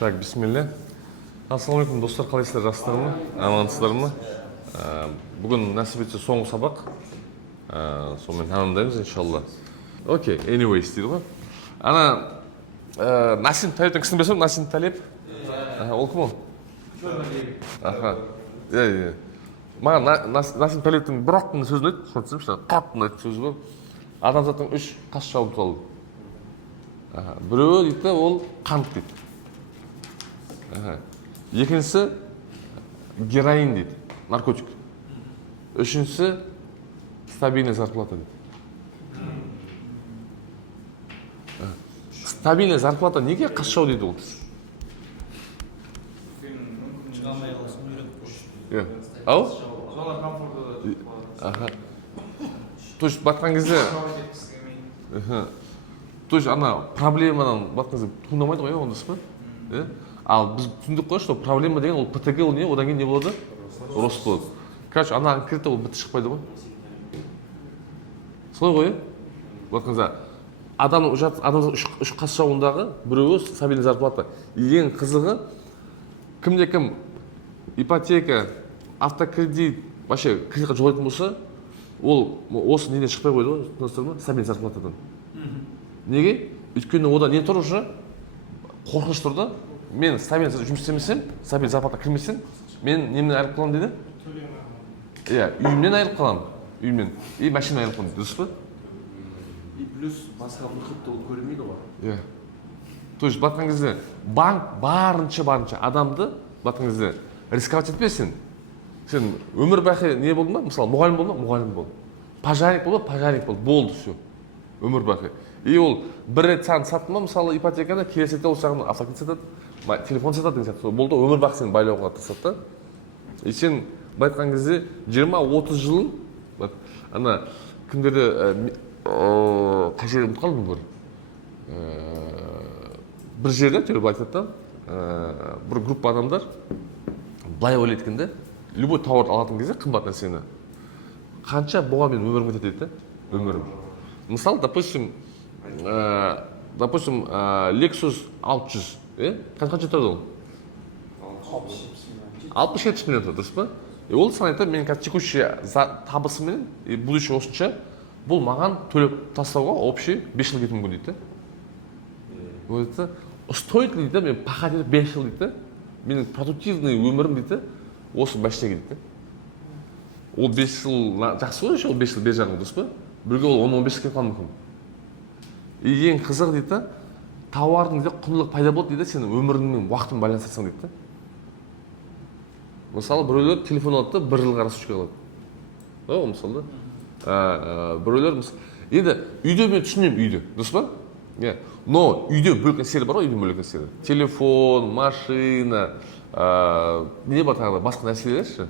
Так, бисмилля. Ассалаумалейкум, достар, қалайсыздар, жақсылар ма? Амансыздар ма? Бүгін нәсіп етсе соңғы сабақ. Сонымен тәмамдаймыз, иншалла. Окей, anyways дейді ғой. Насим Талептің кісін білесің, Насим Талеп? Ол кім ол? Аха. Маған Насим Талептің бір аттың сөзін айт, соны түсініп, қаттың айт сөзі ғой. Адамзаттың үш қас жауы туралы. Біреуі дейді, ол қант дейді. Екіншісі героин дейді, наркотик. Үшіншісі стабильная зарплата дейді. Стабильная зарплата неге қас жау дейді ол? Шыға алмай қаласың, үйреніп Ау? Солар комфорты. То есть батқан кезде то есть проблемадан батқан кезде туындамайды ғой, ондасы па? Ал біз түсіндік қой, что проблема деген ол ПТГ, ол не, одан кейін не болады? Рост болады. Короче, кірді, ол біті шықпайды ғой. Солай ғой, батқан кезде адамның үш қас жауындағы біреуі стабильный зарплата. Ең қызығы, кімде кім ипотека, автокредит, вообще кредитқа жоғайтын болса, ол осы неден шықпай қойды ғой, түсінесіздер ме? Стабильный зарплатадан. Неге? Өйткені ода не тұр уже? Қорқыныш тұр да. Мен стабильный жұмыс істемесем, стабильный зарплата кірмесем, мен немнен айырылып қаламын дейді? Үйімнен айырылып қаламын. Үйімнен. И машина айырылып қаламын. Дұрыс па? И плюс басқа мұхитты ол көрмейді ғой. То есть батқан кезде банк барынша адамды батқан кезде рисковать етпесін. Сен өмір бақи не болды ма? Мысалы, мұғалім болды ма? Мұғалім болды. Пожарник болды ма? Пожарник болды. Болды все. Өмір бақи. И ол бір рет саған сатты ма? Мысалы, ипотеканы келесі ретте ол саған автокредит сатады, телефон сатады деген сияқты. Болды, өмір бақи сені байлауға тырысады. И сен байтқан кезде 20-30 жылын кімдерді қай жерде ұмытып қалдым бір. Бір жерде жүріп айтады да, бір группа адамдар былай ойлайды екен да, любой тауарды алатын кезде қымбат нәрсені қанша бұған мен өмірім кетеді дейді, өмірім. Мысалы, допустим, Lexus 600, қанша тұрады ол? 60-70 миллион тұрады, дұрыс па? Ол санайды, мен қазір текущий табысымен, будущий осынша, бұл маған төлеп тастауға общий 5 жыл кетуі мүмкін дейді. Ол дейді, стоит ли дейді, мен пахать етіп 5 жыл дейді, менің продуктивный өмірім дейді, осы машинеге дейді. Ол 5 жыл жақсы ғой, ол 5 жыл бер жағын, дұрыс па? Бірге ол 10-15 жыл кетіп қалуы мүмкін. И ең қызық дейді, тауардың дейді құндылық пайда болды дейді, сен өміріңмен уақытын байланыстырсаң дейді. Мысалы, біреулер телефон алады да, 1 жылға рассрочка алады. О, мысалы да. Біреулер, енді үйде мен түсінемін үйде, дұрыс па? Но үйде бөлек нәрселер бар ғой, үйде бөлек нәрселер. Телефон, машина, не бар тағы да, басқа нәрселер ше.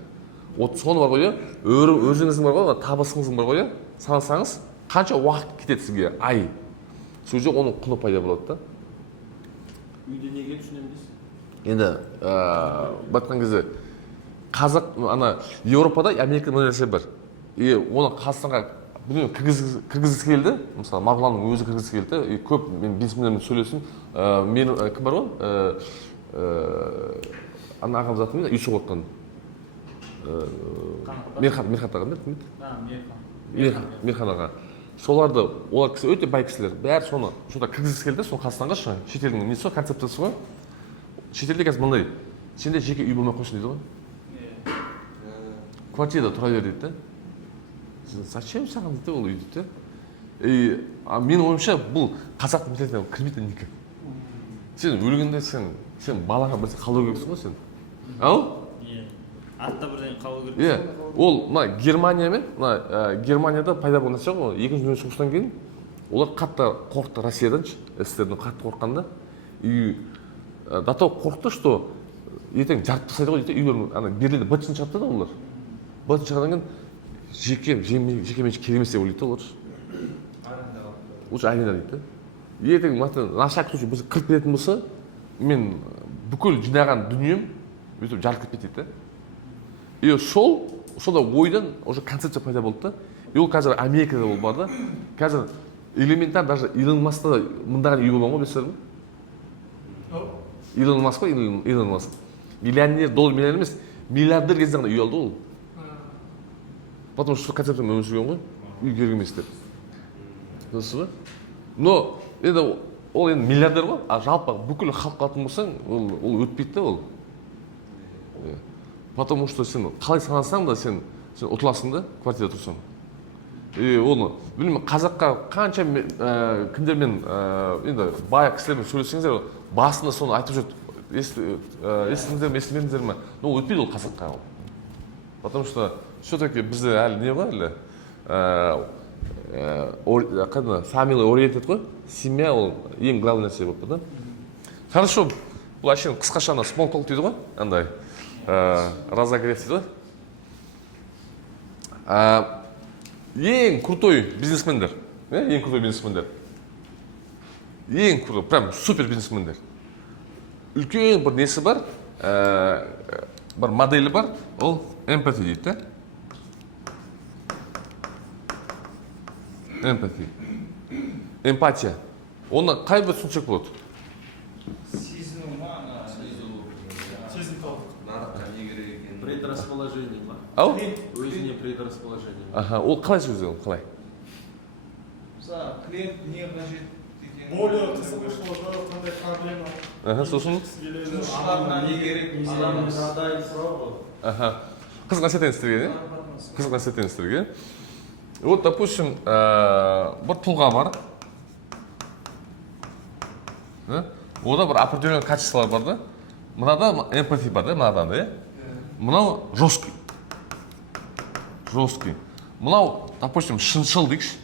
Соны бар ғой, өзіңіздің бар ғой, табысыңыздың бар ғой, санасаңыз, қанша уақыт кетеді сізге, ай. Сол жерде оның құны пайда болады да. Үйде неге түсінемін дейсіз? Енді батқан кезде қазақ, Еуропада, Америкада мына нәрсе бар. И оны Қазақстанға кіргізгісі келді, мысалы Марғұланның өзі кіргізгісі келді, и көп мен бизнесмендермен сөйлестім. Мен кім бар ғой? Ағамыз аты не? Үйсі қотқан. Мерхат ағам да, кім? Мерхан аға. Соларды, олар кісі өте бай кісілер. Бәрі соны кіргізгісі келді, соны Қазақстанға шы. Шетелдің несі ғой, концепциясы ғой. Шетелде қазір мындай, сенде жеке үй болмай қойсын дейді ғой. Квартирада тұра бер дейді. Зачем саған дейді ол үй дейді. И менің ойымша бұл қазақ менталитетіне кірмейді никак. Сен өлгенде сен балаға бірсе қалу керексің ғой сен. Ау? Атта бірден қалу керек. Ол Германияда пайда болған нәрсе ғой. Екінші дүниежүзілік соғыстан кейін олар қатты қорықты Россиядан, СССРден қатты қорыққанда. И до того қорықты, что ертең жарып тастайды ғой дейді. Үйлер Берлинде бытшын шығарып да олар. Бытшын шығардан кейін жеке меншік керек емес деп ойлайды олар. Лучше аренда дейді. Ертең на всякий случай біз кіріп кететін болса, мен бүкіл жинаған дүнием өйтіп жарып кетпейді дейді. И солда ойдан уже концепция пайда болды да. И ол қазір Америкада ол бар да. Қазір элементар даже Илон Маскта мыңдаған үй болған ғой, білесіздер ме? Илон Маск қой, Илон Маск. Миллионер, доллар миллионер емес, миллиардер кезде ғана үй алды ол. Потому что концептпен өмір сүрген ғой, үй керек емес деп. Дұрыс ба? Но енді ол енді миллиардер ғой, а жалпы бүкіл халыққа алатын болсаң, ол өтпейді да ол. Потому что сен қалай санасаң да сен ұтыласың да, квартирада тұрсаң. Оны білмеймін, қазаққа қанша кімдермен енді бай кісілермен сөйлессеңіздер, басында соны айтып жүрді. Естідіңіздер ме, естімедіңіздер ме? Но өтпейді ол қазаққа. Потому что все-таки бізде әлі не ғой әлі family oriented ғой, семья ол ең главный нәрсе болып тұр да. Хорошо, бұл әшейін қысқаша small talk дейді ғой, андай разогрев дейді ғой. Ең крутой бизнесмендер, ең крутой бизнесмендер, ең крутой, прям супер бизнесмендер. Үлкен бір несі бар, бір моделі бар, ол empathy дейді да. Empathy. Эмпатия. Оны қай бір түсінсек болады? Сезіну ма? Сезімтал. Предрасположение ма? Ау? Өзіне предрасположение. Аха, ол қалай сөз ол, қалай? Клиент не қажет деген. Более қызығушылығы, қандай проблема. Аха, сосын? Жұмысшыларына не керек? Адамның жағдайын сұрау. Аха. Қызық нәрседен істерге, не? Қызық нәрседен істерге. Вот, допустим, бір тұлға бар. Ода бір определенный качестволар бар да. Мынада эмпатия бар да, мынада да. Мынау жесткий. Жесткий. Мынау, допустим, шыншыл дейікші.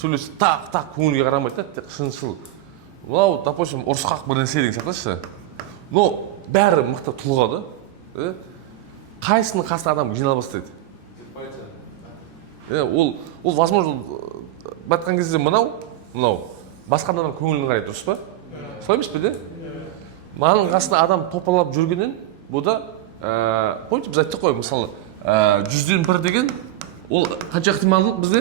Сөйлесі так көңілге қарамайды да, тек шыншыл. Мынау, допустим, ұрысқақ бір нәрсе деген сияқты. Но бәрі мықты тұлға да. Қайсының қасына адам жинала бастайды? Ол возможно, батқан кезде мынау, басқа адамның көңілін қарайды, дұрыс па? Солай емес пе де? Мынаның қасында адам топалап жүргеннен, бұда, помните, біз айттық қой, мысалы, 100-ден 1 деген, ол қанша ықтималдылық бізде?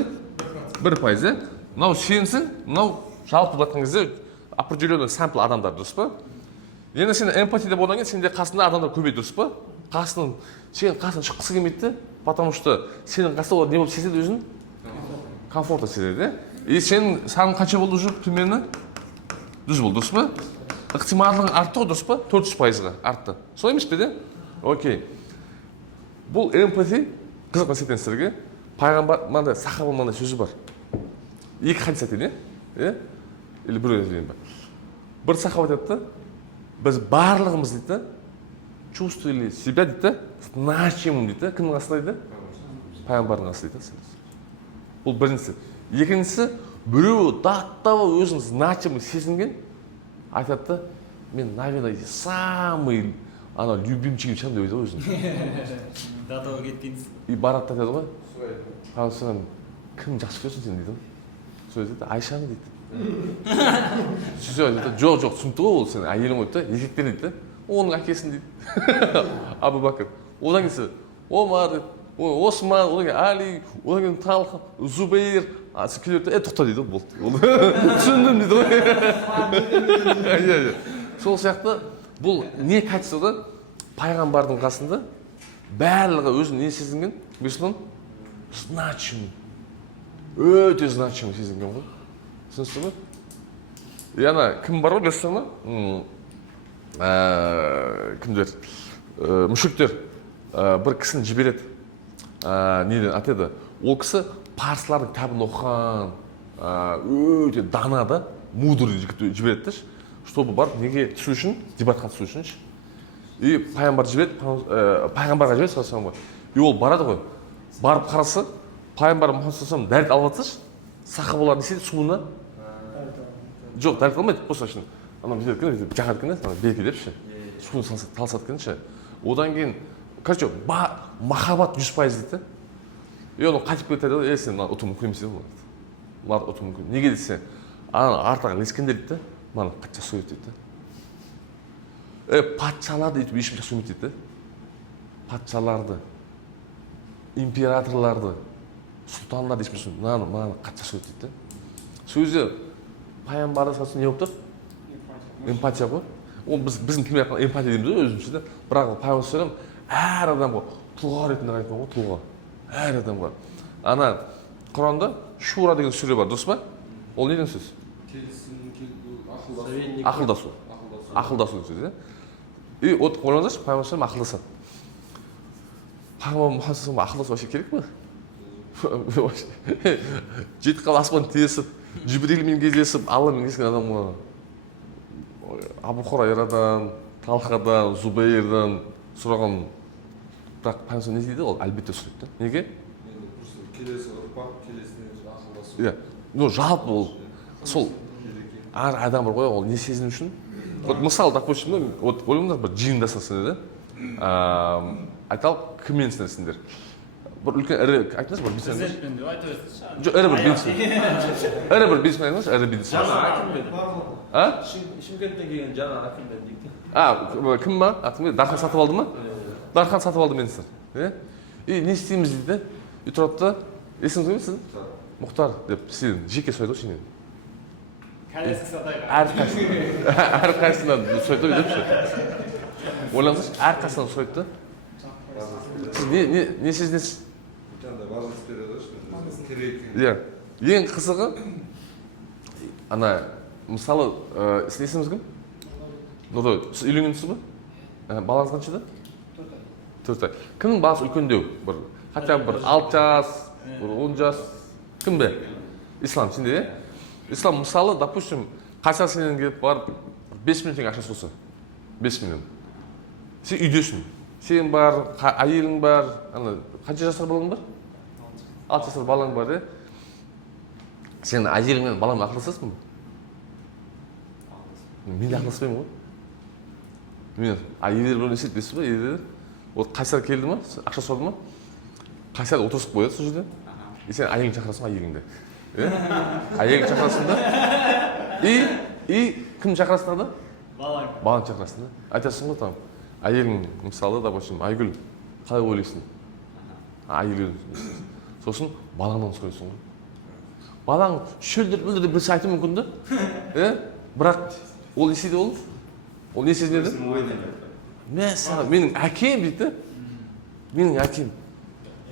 1%. Мынау сенсің, мынау жалпы батқан кезде определенный сампл адамдар, дұрыс па? Енді сен эмпатияда болған кейін, сенде қасында адамдар көбейді, дұрыс па? Сен қасынан шыққысы келмейді, потому что сенің қасында олар не болып сезеді өзін? Комфортно сезеді. И сенің саның қанша болды уже примерно? 100 болды, дұрыс па? Ықтималдығың артты ғой, дұрыс па? 400%-ға артты. Солай емес пе де? Окей. Бұл эмпатия, қызық нәрседен сіздерге, пайғамбар мынандай сахаба мынандай сөзі бар. Екі хадис айтайын, или бір айтайын ба? Бір сахаба айтады, біз барлығымыз дейді, чувствовали себя дейді, значимым дейді, кімнің қасында дейді? Пайғамбардың қасында дейді. Бұл біріншісі. Екіншісі, біреу даттава өзін значимый сезінген, айтады, мен, наверное, самый любимчигім шығам деп өзін. Датаға кеткенсіз. И барады да дейді ғой. Содан кім жақсы көрсің сен дейді. Сол дейді, Айшаны дейді. Жоқ, түсінікті ғой ол сен әйелің ғой дейді, еркектер дейді. Оның әкесін дейді. Абу Бәкір. Одан келсе, Омар дейді, Осман, одан кейін Али, одан кейін Талха, Зубейр, келеді, тоқта дейді болды. Түсіндім дейді ғой. Сол сияқты бұл не качествода пайғамбардың қасында барлығы өзін не сезінген? Бесін значимый. Өте значимый сезінген ғой. Түсінсіз бе? И ана кім бар ғой, білесің ба? Кімдер? Мүшіктер бір кісіні жібереді. Неден атеді? Ол кісі парсылардың кітабын оқыған, өте дана да, мудрый жібереді, чтобы барып неге түсу үшін, дебатқа түсу үшін. И пайғамбар жібереді, пайғамбарға жібереді салсам ғой. И ол барады ғой, барып қарасы, пайғамбар Мұхаммед салсам дәрет алып жатсаш, сахабалар не істейді суына? Жоқ, дәрет алмайды, просто үшін. Анам жібереді, жағады кені, берке депші, суын талсады кеніші. Одан кейін, короче, махаббат 100% дейді. И оны қайтып кетеді, сен ұту мүмкін емес дейді. Бұлар ұту мүмкін. Неге десе, артаға лескендер дейді, маған қатша сөйет дейді. Патшаларды етіп ешім жақсы өмет дейді. Патшаларды, императорларды, сұлтандарды ешім жақсы өмет, маған қатша сөйет дейді. Сөзі, пайғамбарды салсын не болып тұр? Эмпатия ғой. ол біздің тілмен айтқан эмпатия дейміз ғой өзімізше. Бірақ ол пайғамбар салам әр адамға тұлға ретінде айтқан ғой, тұлға. Әр адамға. Ана Құранда шура деген сүре бар, дұрыс па? Ол не деген сөз? Келісім, Ақылдасу. Ақылдасу деген сөз, И от ойлаңыздаршы, пайғамбар салам ақылдасады. Пайғамбар Мұхаммед салам ақылдасу вообще керек пе? Жеті қабат аспан тесіп, Жибрилмен кездесіп, Алламен кездескен адамға Абу Хурайрадан, Талхадан, Зубайрдан сұраған, бірақ пайғамбар не дейді? Ол әлбетте сұрайды. Неге? келесі ұрпақ, келесіне ақылдасу. Иә, жалпы ол сол әр адам бар ғой, ол не сезіну үшін? Вот мысал, допустим, вот ойлаңдар бір жиындасасыңдар, айталық кіммен сіздер? Бір үлкен ірі айтыңыз бір бизнесмен. Президентпен деп айтып өтсінші. Жоқ, ірі бір бизнесмен. Ірі бір бизнесмен айтыңыз, ірі бизнесмен. Жаңа әкім бе? Шымкенттен келген жаңа әкім бе дейді. Кім ба? Дархан сатып алды ма? Дархан сатып алды мен сіздер. Не істейміз дейді. Үй тұрады да, есіңіз кім сіздің? Мұхтар деп сен жеке сұрайды ғой сенен. Кәлесік сатайға. Әрқайсынан сұрайды ғой депші. Ойлаңыздаршы, әрқайсынан сұрайды да. Сіз не сезінесіз? Жаңағыдай важность береді ғой, керек. Иә. Ең қызығы, ана, мысалы, сіздің есіміңіз кім? Нұрой, сіз үйленгенсіз ба? Балаңыз қаншада? 4 ай. Кімнің баласы үлкендеу? Хотя бы 6 жас, 10 жас. Кім бе? Ислам, сенде, е? Ислам, мысалы, допустим, қайса сенен келіп барып, 5 миллион теңге ақша сұраса. 5 миллион. Сен үйдесің. Сен бар, әйелің бар, қанша жасар балаң бар? 6 жасар балаң бар, е? Сен әйеліңмен балаңмен ақылдасасың ба? Мен де ақылдаспаймын ғой. Мен, елдер бір несі дейсіз ба, елдер? Вот Қайсар келді ма, ақша сұрады ма? Қайсар отырсып қояды сол жерде. Сен әйеліңді шақырасың, әйеліңді. Әйеліңді шақырасың да. Кім шақырасың да? Балаңды шақырасың да. Айтасың ғой там. Әйелің, мысалы, допустим, Айгүл, қалай ойлайсың? Айгүл. Сосын балаңнан сұрайсың ғой. Балаң шөлдір-бүлдір бірсе айту мүмкін да? Бірақ ол не істейді ол? Ол не сезінеді? Менің әкем дейді. Менің әкем.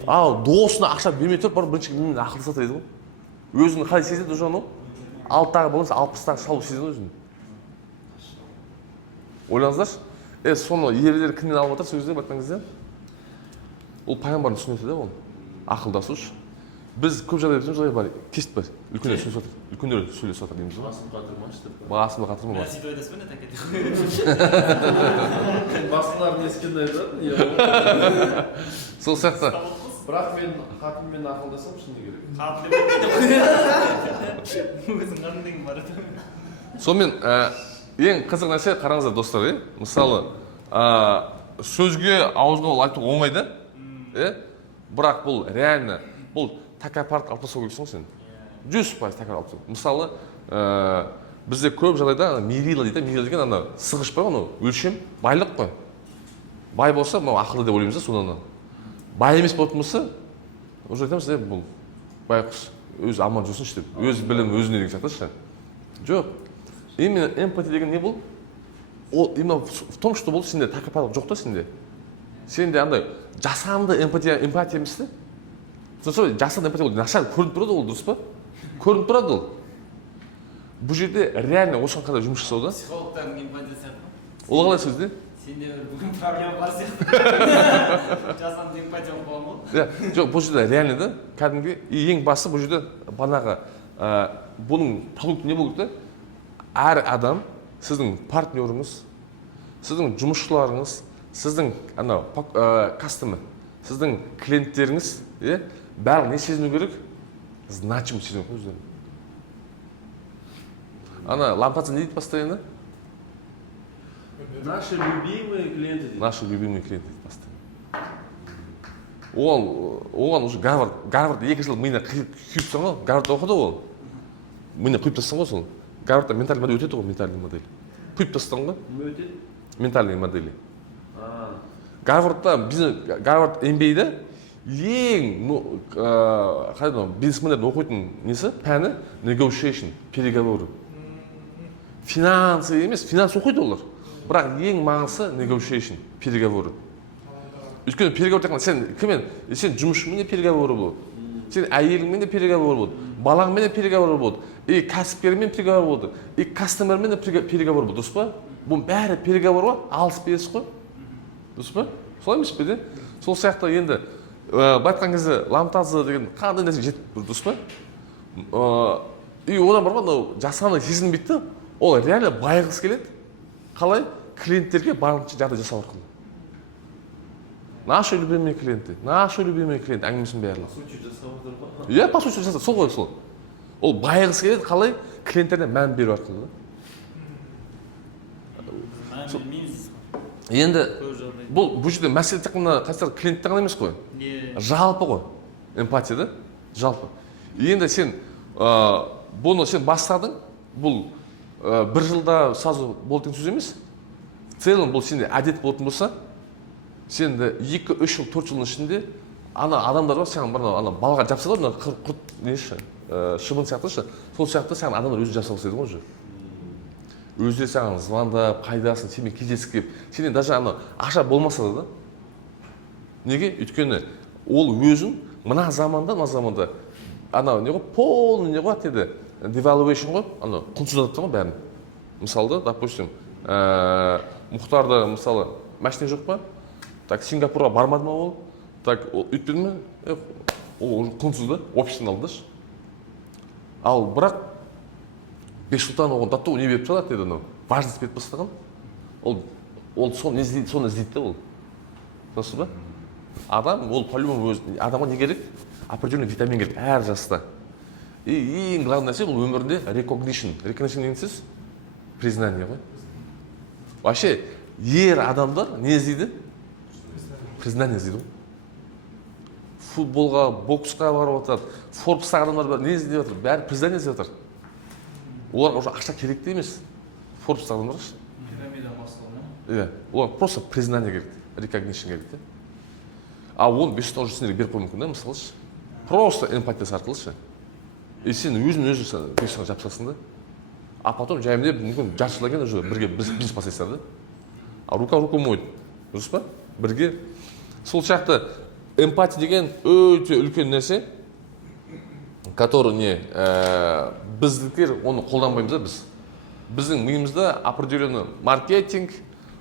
Ал досына ақша бермей тұрып, бар бірінші менің ақылдасады дейді ғой. Өзін қалай сезеді ұжан ол? 6-тағы болмаса 60-тағы шалу сезеді өзін. Ойлаңыздаршы. Соны ерлер кімнен алып отыр сөзде байтқан кезде? Ол пайғамбардың сүннеті де ол. Ақылдасушы. Біз көп жағдай біздің жағдай бар, кешт бар. Үлкендер сөйлесіп отыр. Үлкендер сөйлесіп отыр дейміз ғой. Басымды қатырма. Сөйтіп айтасыз ба не тәкеті? Басыларын ескенде айтады. Сол сияқты. Бірақ мен қатынмен ақылдасам шыны керек. Қатын өзің қатын деген бар еді. Сонымен ең қызық нәрсе қараңыздар достар, мысалы сөзге ауызға ол айту оңай да, бірақ бұл реально бұл тәкаппарлық алып тастау керексің сен. 100% тәкаппарлық алып тастау. Мысалы бізде көп жағдайда мерила дейді, мерила деген ана сығыш бар ғой, өлшем, байлық қой. Бай болса, мынау ақылды деп ойлаймыз да содан. Бай емес болатын болса, уже айтамыз, бұл байқұс, өзі аман жүрсінші деп, өз білім өзіне деген сияқты. Жоқ. Именно эмпатия деген не бұл? Ол именно в том, что бұл сенде тәкаппарлық жоқ та сенде. Сенде андай жасанды эмпатия емес те. Жасанды эмпатия ол нашар көрініп тұрады ол, дұрыс па? Көрініп тұрады ол. Бұл жерде реально осыған қандай жұмыс жасау да? Психологтардың эмпатиясы сияқты. Ол қалай сөзде? Сенде бүгін проблема бар сияқты. Жасанды эмпатия болған ғой. Жоқ, бұл жерде реально да, кәдімгі ең басы бұл жерде банағы бұның продукты не болды да? Әр адам, сіздің партнеріңіз, сіздің жұмысшыларыңыз, сіздің кастомер, сіздің клиенттеріңіз, бәрі не сезіну керек? Значим сезіну керек. Ана лампаца не дейді постоянно? Наши любимые клиенты. Наши любимые клиенты дейді постоянно. Оған уже Гарвард 2 жыл миына құйып тастаған ғой, Гарвардта оқыды ол. Миына құйып тастаған ғой сол. Гарвардта ментальный модель өтеді ғой, ментальный модель. Құйып тастаған ғой? Не өтеді? Ментальный модели. Гарвардта, Гарвард MBA-да ең, бизнесмендердің оқитын несі, пәні negotiation, переговоры. Финансы емес, финанс оқиды олар. бірақ ең маңызды negotiation, переговоры. Өйткені переговор тек қана сен кіммен, сен жұмысшымен де переговоры болады. Сен әйеліңмен де переговоры болады. Балаңмен де переговоры болады. И кәсіпкермен переговор болады. И кастомермен де переговор болады. Дұрыс па? Бұл бәрі переговор ғой, алыс-беріс қой. Дұрыс па? Солай емес пе де? Сол сияқты енді айтқан кезде ламтазы деген қандай нәрсе жетіп тұр, дұрыс па? И одан бар ғой, жасаны сезінбейді де, ол реально байғысы келеді. Қалай? Клиенттерге барынша жағдай жасау арқылы. Наши любимые клиенты, әңгімесін бәрі. Иә, по сути жасау, сол ғой сол. Ол байғысы келеді, қалай? Клиенттеріне мән беру арқылы. Енді бұл жерде мәселе тек қана қайсар клиентте ғана емес қой. Жалпы ғой. Эмпатия да? Жалпы. Енді сен бұны сен бастадың, бұл бір жылда сразу болды деген сөз емес. В целом бұл сенде әдет болатын болса, сенде 2-3 жыл, 4 жылдың ішінде адамдар бар, саған балға жапса да, құрт неші, шыбын сияқтышы, сол сияқты саған адамдар өзі жасау істеді ғой уже. Өздері саған звондап, қайдасың, сенімен кездесіп келіп, сенен даже ақша болмаса да. Неге? Өйткені ол өзін мына заманда, не ғой, полный не ғой, деді, devaluation ғой, құнсыздатты ғой бәрін. Мысалы, допустим, Мұхтарды, мысалы, машине жоқ па? Так, Сингапурға бармады ма ол? Так, өйтпеді ме? Ол құнсыз да, обществен алдыш. Ал бірақ, Бешсұлтан оған даттау не беріп салады, деді, важность беріп бастаған. Ол соны іздейді де ол. Сосы ба? Адам, ол по-любому өз, адамға не керек? Определенный витамин керек, әр жаста. И ең главный нәрсе бұл өмірінде recognition. Recognition деген сөз? Признание ғой. Вообще, ер адамдар не іздейді? Признание іздейді ғой. Футболға, боксқа барып отыр, Forbes-та адамдар бар, не іздейді отыр? Бәрі признание іздейді отыр. Оларға уже ақша керек те емес. Forbes-та адамдар шы. Пирамида басталды. Иә, олар просто признание керек, recognition керек те. А оны 500 жүзінде беріп қою мүмкін да, мысалы шы. Просто эмпатиясы арқылы шы. И сен өзін-өзі 500-ға жапсасың да. А потом жайымдеп, мүмкін жаршылаген уже бірге бизнес бастайсыздар да. А рука моет. Дұрыс па? Бірге. Сол сияқты эмпатия деген өте үлкен нәрсе, который не біздікер оны қолданбаймыз да біз. Біздің миымызда определенный маркетинг,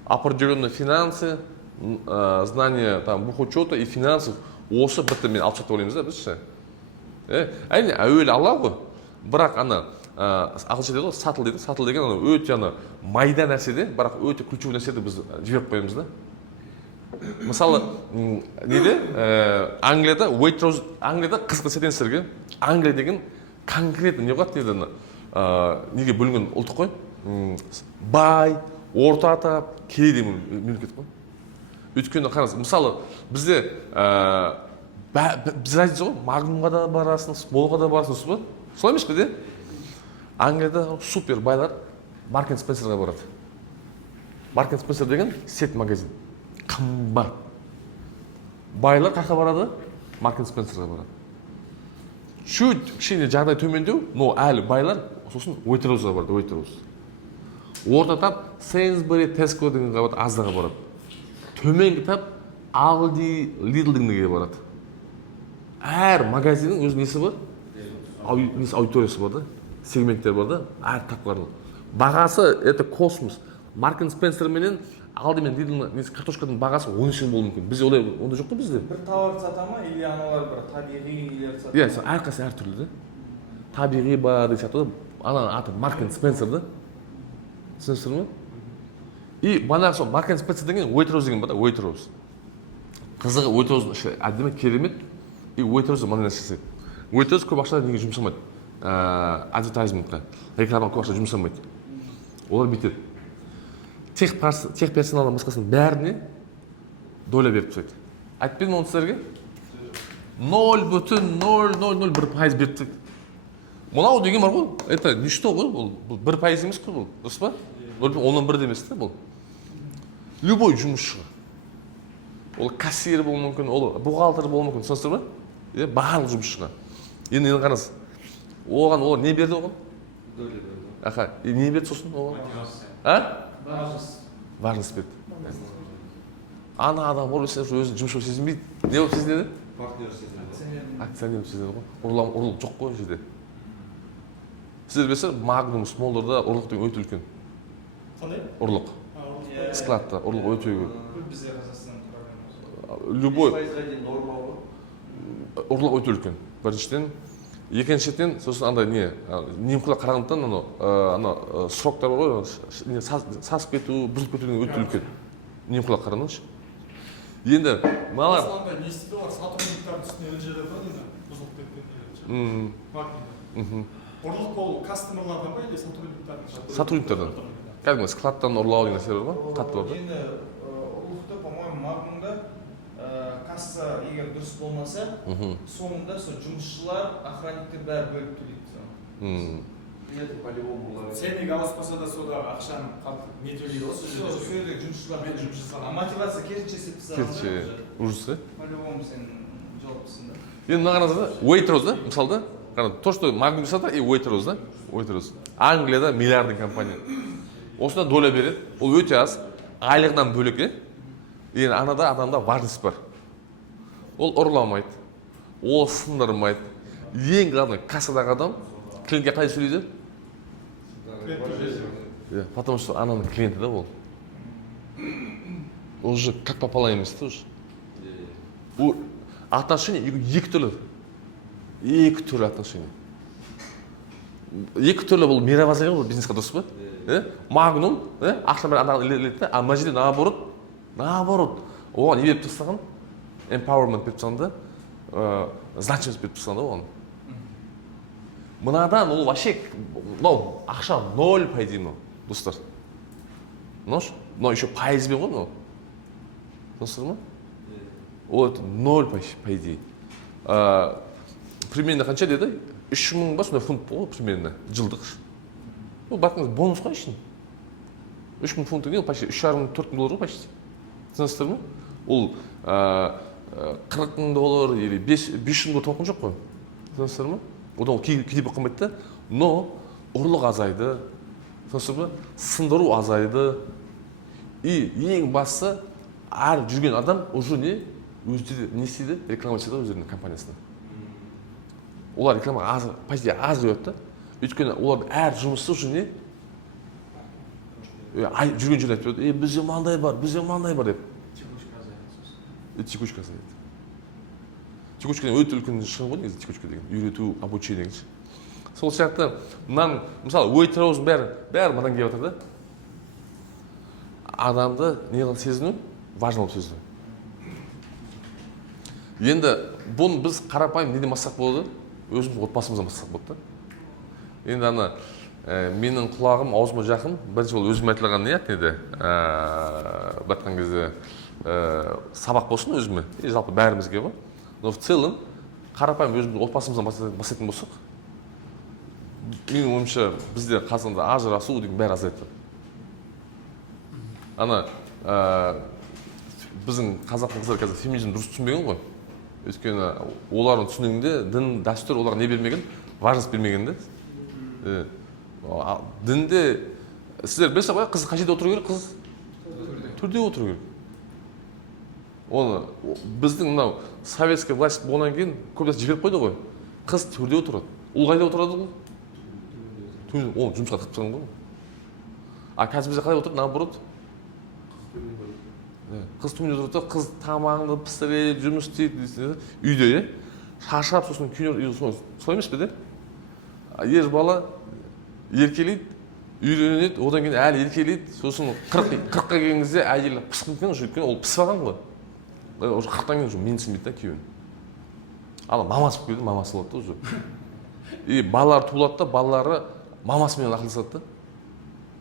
определенный финансы, знание там бухучета и финансов осы бітті мен алып жатып ойлаймыз да біз ше. Әрине әуелі алла ғой. Бірақ ағылшын дейді ғой, сатыл дейді. Сатыл деген өте майда нәрседе, бірақ өте ключевой нәрседе біз жіберіп қоямыз да. Мысалы, неде? Англияда Waitrose, Англияда қызық нәрседен сіздерге. Англия деген конкретно не қылады дейді, неге бөлінген ұлттық қой? Бай, орта атап, кедей мемлекет қой. Өйткені қараңыз, мысалы бізде біз айтыз ғой, Магнумға да барасың, Смолға да барасың, солай емес пе де? Англияда супер байлар Marks & Spencerға барады. Marks & Spencer деген сет магазин. Қымбат. Байлар қаққа барады? Marks & Spencerға барады. Чуть кішкене жағдай төмендеу, но әлі байлар сосын Waitroseға барады, Waitrose. Орта тап Sainsbury, Tesco деген аздаға барады. Төменгі тап Aldi, Lidl дегенге барады. Әр магазиннің өз несі бар? Аудиториясы бар да, сегменттер бар да, әр тапқарлы. Бағасы это космос. Marks & Spencer менен Aldi мен Lidl картошканың бағасы 10 есе болуы мүмкін. Бізде онда жоқ та бізде. Бір тауар сата ма или аналар бір табиғи үйлер сата? Иә, әрқайсысы әртүрлі да. Табиғи бар деп жатыр да. Аты Marks & Spencer да. Түсінесіздер ме? И банағы сол Marks & Spencer деген Waitrose деген бар да, Waitrose. Қызығы Waitrose'ның іші әдемі керемет. И Waitrose мынандай нәрсе. Waitrose көп ақша неге жұмсамайды. Адвертайзментқа, рекламаға көп ақша жұмсамайды. Олар бүйтеді. Тех персоналдан басқасының бәріне доля беріп тастайды. Айтпедім оны сіздерге? 0,001% беріп тастайды. Мынау деген бар ғой, это ничто ғой, бұл 1% емес қой бұл, дұрыс па? 0,1 емес та бұл. Любой жұмысшыға. Ол кассир болуы мүмкін, ол бухгалтер болуы мүмкін, түсінесіздер ба? Барлық жұмысшыға. Енді қараңыз, оған олар не берді оған? Доля берді. Аха, не берді сосын оған? Мотивация. важность берді. Ана адам ұрылса өзін жұмыс болып сезінбейді. Не болып сезінеді? Партнер сезінеді. Акционер болып сезінеді ғой. Ұрлық жоқ қой жерде. Сіздер білесіздер, Magnum Smolder'да ұрлық деген өте үлкен. Қандай? Ұрлық. Складта ұрлық өте үлкен. Бізде Қазақстан проблемасы. Любой 5%-ға дейін норма ғой. ұрлық өте үлкен. Біріншіден, екіншіден, сосын андай немқұрайлы қарағандықтан ана сроктар бар ғой, сасып кету, бұзылып кету деген өте үлкен. Немқұрайлы қарағанданшы. Енді мыналар Асланда не істейді олар сотрудниктардың үстіне ілжеді ғой енді бұзылып кеткен Магнумда. Ұрлық ол кастомерлардан ба или сотрудниктардың? сотрудниктардан. Кәдімгі складтан ұрлау деген нәрселер бар ма? Қатты бар да. Енді ұрлықты, по-моему, Магнумда касса егер дұрыс болмаса, соңында сол жұмысшылар, охранниктер бәрі бөліп төлейді. Билеті по-любому болады. Ценник ауыспаса да сода ақшаны не төлейді ғой Сол жерде жұмысшылар мен жұмыс жасаған. А мотивация керісінше істеп Керісінше ужас, иә? По-любому сен жауаптысың да. Енді мына қараңыздар, Waitrose да, мысалы да, қараңыз, то, что Magnum жасады, и Waitrose да, Waitrose. Англияда миллиардный компания. Осында доля береді, ол өте аз, айлығынан бөлек, енді анада адамда важность бар. Ол ұрламайды, ол сындырмайды. Ең главный, кассадағы адам клиентке қалай сөйлейді? Потому что ананың клиенті да ол. Ол же как попало емес та уже. Ол отношение екі түрлі. Екі түрлі отношение. Екі түрлі бұл мировоззрение ғой, бизнесқа дұрыс па? Магнум, ақшамен анаған іледі, а мына жерде наоборот, оған не беріп тастаған? Empowerment беріп тастаған да, значимость беріп тастаған да оған. Мынадан ол вообще, ақша ноль, по идее, достар. Но еще пайызбен ғой, но. Достар ма? Ол это ноль, по идее. Примерно қанша деді? 3000 ба, сондай фунт ғой, примерно, жылдық. Ол бақыңыз бонус қой үшін. 3000 фунт деген, почти 3,5-4 доллар ғой, почти. Түсінесіздер ме? Ол 40 000 доллар или 500 доллар толқын жоқ қой. Түсінесіздер ме? Одан ол кейде болып қалмайды да, но ұрлық азайды, түсінесіздер ме? Сындыру азайды. И ең бастысы, әр жүрген адам уже өздері не істейді? Реклама жасайды өздерінің компаниясына. Олар реклама почти аз қояды да. Өйткені олардың әр жұмысы уже не? Жүрген жерін айтып өтеді, бізде мынандай бар деп. Текучка азаяды. Текучка деген өте үлкен шығын ғой негізі, текучка деген. Үйрету, обучение деген. Сол сияқты, мынан, мысалы, Waitrose бәрі мынадан келіп жатыр да. Адамды не қылып сезіну? Важно болып сезіну. Енді бұны біз қарапайым неден бастақ болады? Өзіміз отбасымыздан бастақ болады да. Енді ана менің құлағым аузыма жақын, бірінші ол өзім айтылған не еді? Батқан кезде сабақ болсын өзіме, жалпы бәрімізге ба. Но в целом, қарапайым өзіміз отбасымыздан бастайтын болсақ, менің ойымша бізде қазанда ажырасу деген бәрі азайды. Ана біздің қазақ қыздар қазір феминизм дұрыс түсінбеген ғой. Өйткені олардың түсінігінде дін, дәстүр оларға не бермеген? Важность бермеген де. Дінде сіздер білесіз ғой, қыз қай жерде отыру керек? Қыз төрде отыру керек. Оны біздің мынау советский власть болғаннан кейін көбісі жіберіп қойды ғой. Қыз төрде отырады. Ол қайда отырады ғой? Ол жұмысқа тығып тастаған ғой. А қазір бізде қалай отырады? Наоборот. Қыз төмен отырады, қыз тамағыңды пісіреді, жұмыс істейді, үйде, шаршап, сосын күйінер, солай емес пе де? Ер бала еркелейді, үйренеді, одан кейін әлі еркелейді, сосын 40-қа келген кезде әйелі пысқын екен, өйткені ол пысып алған ғой. Уже 40-тан кейін уже менсінбейді да күйеуін. Ал мамасы болып келді, мамасы болады да уже. И балалар туылады да, балалары мамасымен ақылдасады да.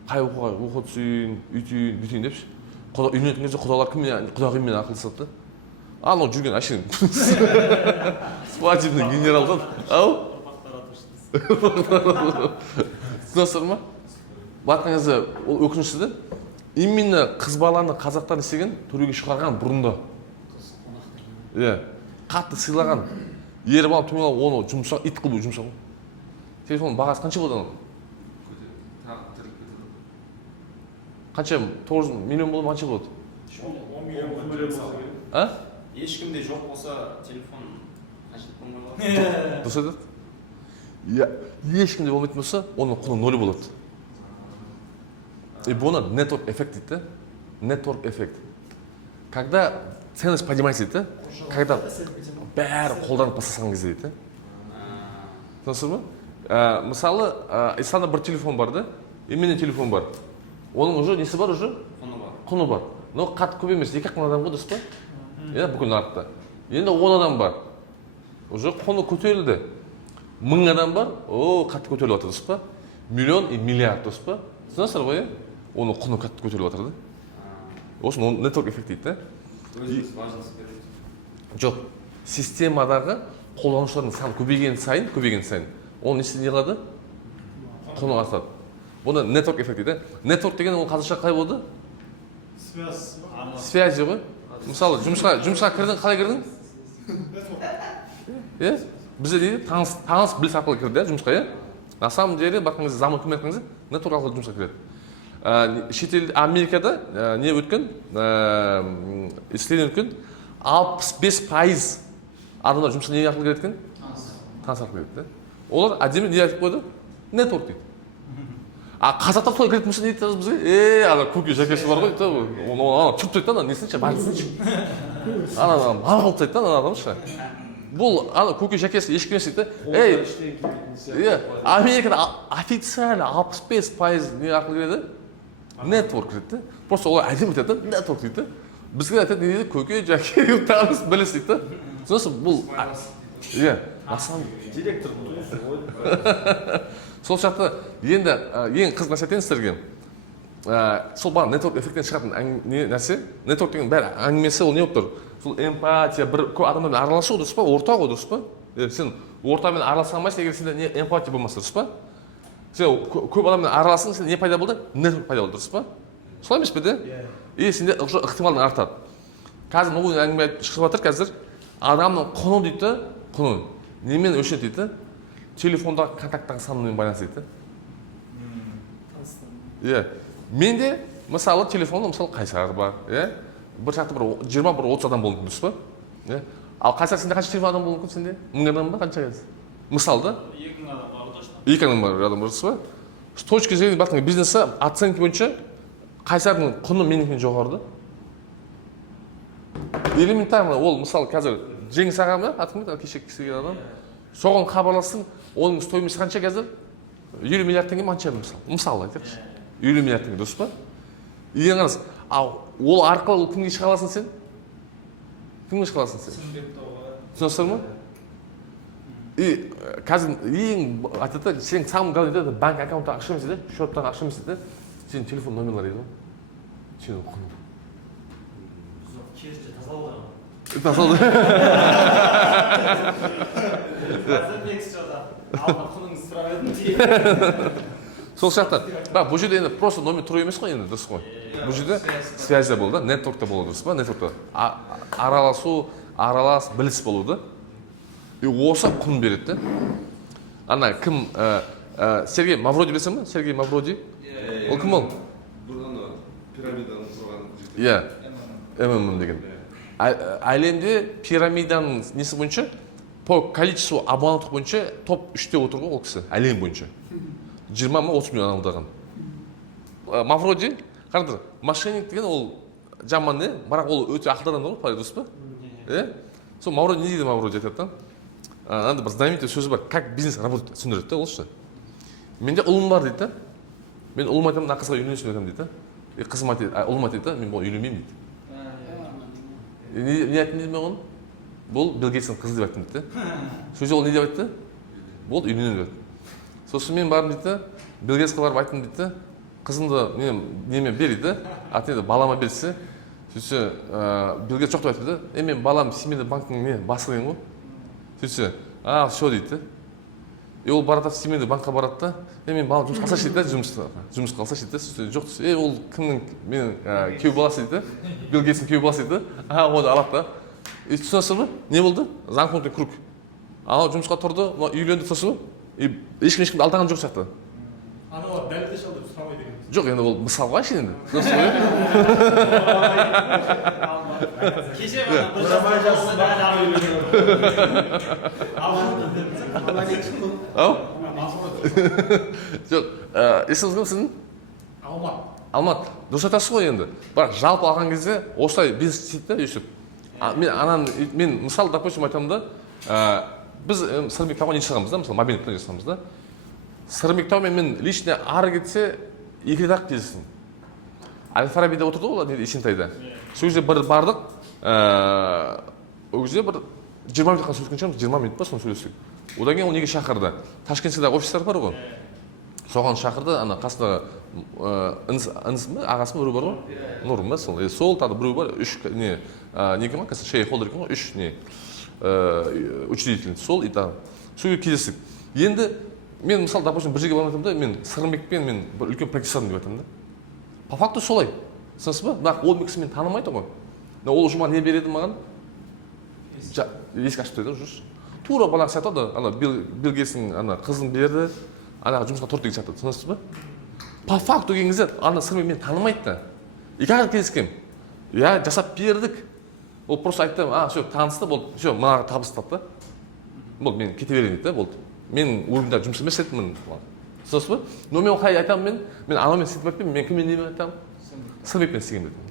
Қай оқуға түсейін, үйтейін, бүйтейін депші. Үйленетін кезде құдалар құдағимен ақылдасады да. Анау жүрген әшейін свадебный генералдан, ау? Түсінесіздер ма? Батқан кезде ол өкініштісі де, именно қыз баланы қазақтар істеген төреге шығарған бұрында. Қатты сыйлаған. Ер бала төмен алып оны жұмсақ, ит қылып жұмсақ. Телефонның бағасы қанша болды анау? Қанша 9 миллион болып қанша болады? 10 миллион болса керек. А? Ешкімде жоқ болса телефон қажет болмай қалады. Дұрыс айтады. Иә, ешкімде болмайтын болса, оның құны 0 болады. И бұны network эффект дейді. Network эффект. Когда ценность поднимается дейді, когда бәрі қолданып бастаған кезде дейді. Түсінесіз бе? Мысалы, Исанда бір телефон бар да, и менің телефон бар. Оның уже несі бар уже? Құны бар. Но қатты көп емес, 2-ақ мың адам ғой, дұрыс па? Иә, бүкіл нарықта. Енді 10 адам бар. Уже құны көтерілді. 1000 адам бар, қатты көтеріліп жатыр, дұрыс па? Миллион и миллиард, дұрыс па? Түсінесіздер ғой, оның құны қатты көтеріліп жатыр да. Осыны network эффект дейді да. Өзіңіз важность береді. Жоқ, системадағы қолданушылардың саны көбейген сайын, ол несі не қылады? Құны артады. Бұны network эффект дейді. Network деген ол қазақша қалай болды? Связи ғой. Мысалы, жұмысқа кірдің, қалай кірдің? Иә? Бізде дейді, таныс біліс арқылы кірді, жұмысқа, иә? На самом деле, бақыңыз, заман кім етіңіз, network арқылы жұмысқа кіреді. Шетел Америкада не өткен, исследование өткен, 65% адамдар жұмысқа не арқылы кіреді екен? Таныс арқылы кіреді. Олар әдемі не айтып қойды? Network дейді. Қазақтар солай кіретін болса не дейді бізге? Ана көке жәкесі бар ғой дейді. Оны чүп дейді да, несінші, барысыншы. Ана мал дейді да, ана адамшы. Бұл ана көке жәкесі ешкім емес дейді. Америкада официально 65% не арқылы кіреді? Network кіреді. Просто олар әдемі дейді, network дейді. Бізге айтады не дейді? Көке жәке таныс біліс дейді. Түсінесіз, бұл Директор ғой. сол шақта енді ең қызық нәрсе айтайын сіздерге. Сол бар network эффектен шығатын нәрсе, network деген бәрі әңгімесі ол не болып тұр? Сол эмпатия, бір көп адамдармен араласу дұрыс па? Орта ғой дұрыс па? Сен ортамен араласа алмайсың, егер сенде эмпатия болмаса дұрыс па? Сен көп адаммен араласың, сенде не пайда болды? Network пайда болды, дұрыс па? Солай емес пе де? И сенде ықтималың артады. Қазір бұл әңгіме шығып жатыр қазір. Адамның құны дейді, құны немен өлшенеді дейді? Телефондағы контакттағы санымен байланысты дейді. Иә. Менде мысалы телефонда мысалы Қайсар бар, иә? Бір шақты бір 20-30 адам болуы мүмкін, дұрыс па? Иә. Ал Қайсар сенде қанша телефон адам болуы мүмкін сенде? 1000 адам ба, қанша қазір? Мысалы, 2000 адам бар точно. 2 адам бар, дұрыс па? С точки зрения бақың бизнесі оценки бойынша Қайсардың құны менікінен жоғары да. Элементарно ол мысалы қазір Жеңіс аға ма, атың кім еді, кеше келген адам. Соған хабарлассың, оның стоимости қанша қазір? 50 миллиард теңге ма қанша мысалы айтайықшы. 50 миллиард теңге, дұрыс па? Ең қарас, ол арқылы кімге шыға аласың сен? Кімге шыға аласың сен? Түсінесіздер ме? И қазір ең айтады, сен самый главный дейді, банк аккаунттағы ақша емес дейді, счеттағы ақша емес дейді, сенің телефон номерлары дейді ғой. Сенің құның. Керісінше тазалау. Тазалау. Қазір некісі жатады. Алға құныңызды сұрап едім дейді. Сол сияқты, бұл жерде енді просто номер тұру емес қой енді, дұрыс қой. Бұл жерде связьда болды, нетворкта болды, дұрыс па? Нетворкта араласу, аралас, біліс болуды. И осы құн береді. Ана кім, Сергей Мавроди білесің бе? Сергей Мавроди. Ол кім ол? Бұрғаны пирамиданың тұрған жерде. Иә, МММ деген. Әлемде пирамиданың несі бойынша, по количеству абоненттық бойынша топ 3-те отыр ғой ол кісі, әлем бойынша. 20-30 миллион алдаған. Мавроди, қараңдар, мошенник деген ол жаман не, бірақ ол өте ақылды адам ғой, дұрыс па? Сол Мавроди не дейді Мавроди айтады? Анда бір знаменитый сөзі бар, как бизнес работает, түсіндіреді ол ше. Менде ұлым бар дейді. Мен ұлым айтамын, мына қызға үйленесің айтамын дейді. Қызым айтады, ұлым айтады, мен бұл үйленбеймін дейді. Не айттым дейді мен оған? Бұл Билл Гейтстің қызы деп айттым дейді. Сөзде ол не деп айтты? Бұл үйленемін деп. Сосын мен барым дейді, Билл Гейтсқа барып айттым дейді, қызымды неме бер дейді, аты балама берсе, сөйтсе Билл Гейтс жоқ деп айтты дейді, мен балам семейный банктың басы деген ғой. Сөйтсе, все дейді. И ол барады, семейный банкқа барады да, мен балам жұмыс қалсашы дейді, жұмыс қалсашы дейді, жоқ дейсі, ол кімнің менің күйеу баласы дейді, Билл Гейтстің күйеу баласы дейді, оны алады да. И түсінесіз бе, не болды? Замкнутый круг. Анау жұмысқа тұрды, үйленді, түсінесіз бе? И ешкімді алдаған жоқ сияқты. Анау дәлелдеш алды, сұрамай деген. жоқ енді ол мысалға ше енді түсінесіз ғой кеше ғана бір жаста ау жоқ есіңіз кім сіздің алмат дұрыс айтасыз ғой енді бірақ жалпы алған кезде осылай бизнес істейді да өйстіп мен мысалы допустим айтамын да біз сырымбек тауға не жасағанбыз да мысалы мобильный план жасағанбыз да сырымбек таумен мен лично ары кетсе 2 рет ақ кездестім әл фарабиде отырды ғой олар неде есентайда сол кезде бір бардық ол кезде бір 20 минут қана сөйлескен шығармыз 20 минут па соны сөйлестік одан кейін ол неге шақырды ташкентте офистер бар ғой соған шақырды ана қасындағы інісі ме ағасы ма біреу бар ғой нұр ма сол тағы біреу бар үш не екен ғой шейхолдер екен ғой үш не учредитель сол и там сол кездестік енді мен мысалы допустим бір жерге барып айтамын да мен сырымбекпен мен бір үлкен профессормын деп айтамын да по факту солай түсінесіз ба бірақ ол кісі мені танымайды ғой ол уже маған не береді маған есік ашып береді жүрсіз тура бағанағы сияқты ана билл гейтстің ана қызын берді ана жұмысқа тұрды деген сияқты түсінесіз ба по факту келген кезде ана сырымбек мені танымайды да екі ақ кездескенмін иә жасап бердік ол просто айтты все танысты болды все маған табыстады да болды мен кете берейін дейді да болды менің уровеньда жұмыс емес еді түсінесіз ба но мен қалай айтамын мен анаумен сөйтіп айтпаймын мен кіммен немен айтамын сырымбекпен істегенмін дедім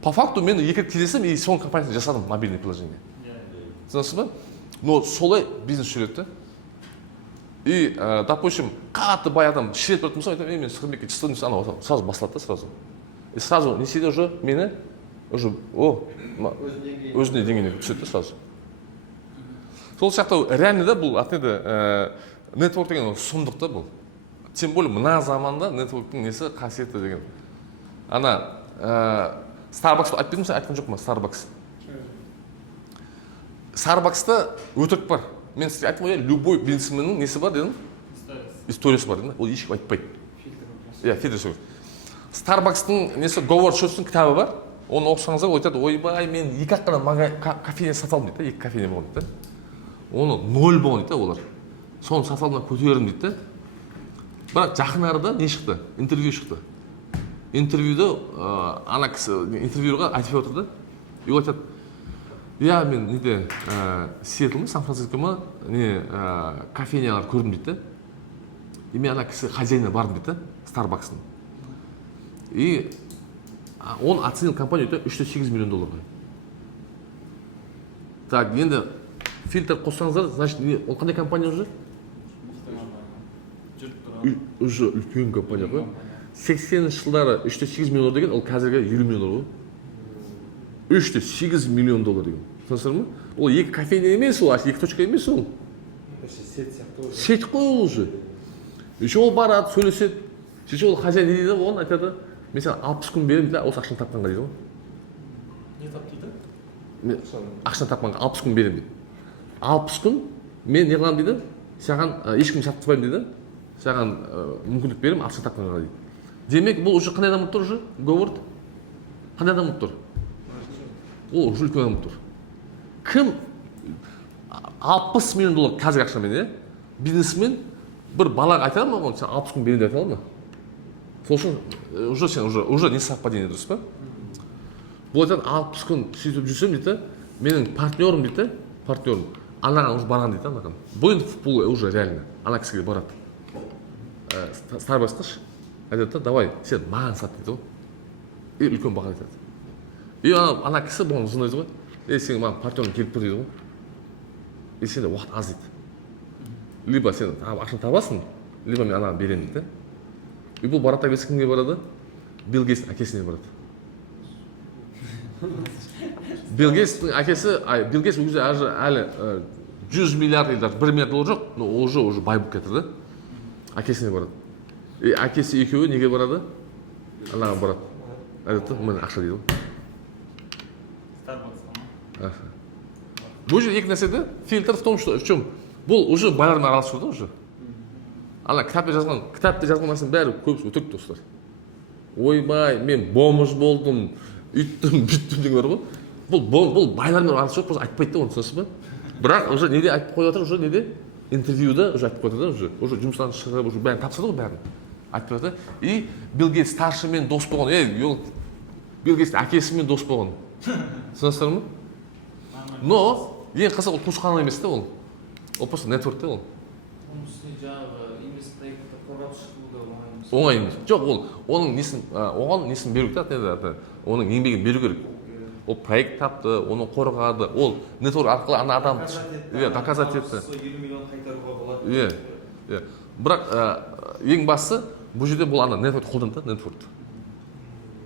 по факту мен екі рет кездестім и соның компаниясын жасадым мобильный приложение түсінесіз ба но солай бизнес жүреді да и допустим қатты бай адам шірет тұратын болса айтамын мен сырымбекке жасадым десе анау сразу басылады да сразу и сразу не істейді уже мені уже өзіне деңгейіне түседі да сразу сол сияқты реально да бұл атнеді нетворк деген сұмдық та бұл тем более мына заманда нетворктың несі қасиеті деген ана Starbucks айтып бердім сен айтқан жоқ ма Starbucks'та өтірік бар мен сізге айттым ғой любой бизнесменнің несі бар дедім историясы бар дедім ол ешкім айтпайды иә фильтр Starbucks'тың несі говард шульцтың кітабы бар оны оқысаңыздар ол айтады ойбай мен 2-ақ қана кофейня сатып алдым дейді да 2 кофейня болған дейді да оны 0 болған дейді да олар соны сатып алдым көтердім дейді да бірақ жақын арада не шықты интервью шықты интервьюда ана кісі интервьюға айтып отыр да и ол айтады иә мен неде Сиэтл ме Сан Франциско ма не кофейнялар көрдім дейді да и мен ана кісі хозяинына бардым дейді да Starbucks'ның и он оценил компанию $308 миллион. Так, енді фильтр қоссаңыздар, значит, ол қандай компания уже? Уже үлкен компания ғой. 80-ші жылдары $308 миллион деген, ол қазіргі $50 миллион ғой. $308 миллион деген. Түсінесіздер ме? Ол екі кофейня емес, ол екі точка емес ол. Сет қой ол уже. Еще ол барады, сөйлеседі. Сөйтсе ол хозяин не дейді, оны айтады. Мен саған 60 күн беремін дейді, осы ақшаны тапқанға дейді ғой. Не тап дейді? Мен ақшаны тапқанға 60 күн беремін дейді. 60 күн мен не қыламын дейді, саған ешкім шатқызбаймын дейді, саған мүмкіндік беремін ақша тапқанға дейді. Демек бұл уже қандай адам тұр уже? Говард? Қандай адам тұр? Ол уже үлкен адам тұр. Кім $60 миллион қазір ақшамен, е? Бизнесмен бір балаға айтады ма, сен 60 күн беремін деп айта алады ма? Сол үшін сен уже не совпадение дұрыс па? Бұл айтады 60 күн сөйтіп жүрсем дейді, менің партнерім дейді, партнерім анаған уже барған дейді, анаған. Бұл енді бұл уже реально, ана кісіге барады. Starbucks'қа айтады, давай, сен маған сат дейді ғой. И үлкен баға айтады. И ана кісі бұған звондайды ғой. Сен маған партнерім келіп тұр дейді ғой. И сенде уақыт аз дейді. Либо сен ақшаны табасың, либо мен анаған беремін дейді. И бұл барады әкесі кімге барады? Билл Гейтстің әкесіне барады. Билл Гейтстің әкесі, Билл Гейтс өзі әлі 100 миллиард или даже $1 миллиард жоқ, но уже бай болып кетті да. Әкесіне барады. И әкесі екеуі неге барады? Анаға барады. Айтады, мен ақша дейді ғой. Бұл жерде екі нәрсе де, фильтр в том, что в чем? Бұл уже байлармен араласу да уже. Ана кітапта жазған нәрсенің бәрі көбісі өтірік достар. Ойбай, мен бомж болдым, үйттім, бүттім деген бар ғой. Бұл байлармен араласу жоқ, просто айтпайды да оны, түсінесіз ба? Бірақ уже неде айтып қойып жатыр, уже неде интервьюда уже айтып қойып жатыр да, уже жұмыстан шығып, уже бәрін тапсырды ғой бәрін. айтып жатыр. И Билл Гейтс старшымен дос болған. Билл Гейтс әкесімен дос болған. Түсінесіздер ме? Но ең қызық ол туысқаны емес те ол. Ол просто нетворк те ол. Оның үстіне жаңағы емес проектті қорғап шығу да оңай емес. Оңай емес. Жоқ, оның несін, оған несін беру керек та, оның еңбегін беру керек. Ол проект тапты, оны қорғады. Ол нетворк арқылы ана адам доказать етті. 20 миллион қайтаруға болады. Бірақ ең бастысы бұл жерде бұл ана нетворк қолданды, нетворк.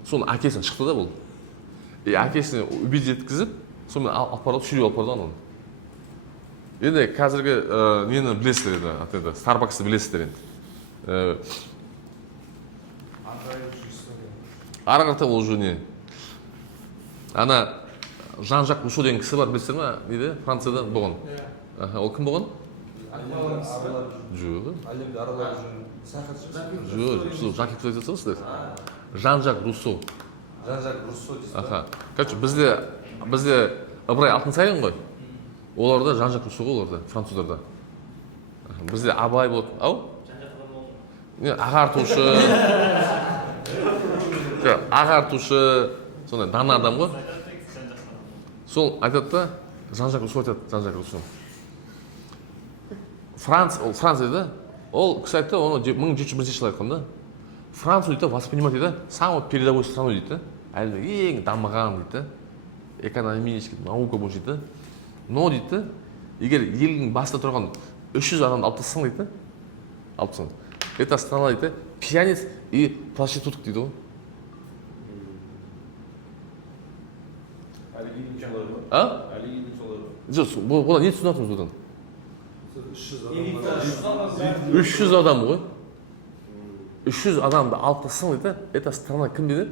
Соның әкесін шықты да бұл. Әкесіне убедить еткізіп, сонымен алып барды, сүйреп алып барды оны. Енді қазіргі нені білесіздер еді, Starbucks'ты білесіздер енді. Ары қарата ол уже не? Ана Жан-Жак Руссо деген кісі бар, білесіздер ме? Неде? Францияда болған. Ол кім болған? Жоқ. Әлемді аралап жүрген саяхатшы. Жоқ, Жак Руссо айтасыз сіздер? Жан-Жак Руссо. Жан-Жак Руссо дейсіз. Короче, бізде Ыбырай Алтынсарин ғой. Оларда Жан-Жак Руссо ғой оларда, француздарда. Бізде Абай болды. Ау? Ағартушы, сондай дана адам ғой. Сол айтады да, Жан-Жак Руссо айтады, Жан-Жак Руссо. Францияда, ол кісі айтты, оны 1701 жылы айтқан да. Францию дейді, воспринимать дейді, самый передовой страну дейді, әлі ең дамыған дейді, экономический, наука бойынша дейді. Но дейді, егер елдің басында тұрған 300 адамды алып тастасаң дейді, алып тастасаң. Эта страна дейді, пьяниц и проституток дейді ғой. Әлі солай ғой. А? Әлі солай ғой. Жоқ, бұда не түсінатымыз бұдан? 300 адам ғой. 300 адамды алып тастасаң дейді, эта страна кім дейді?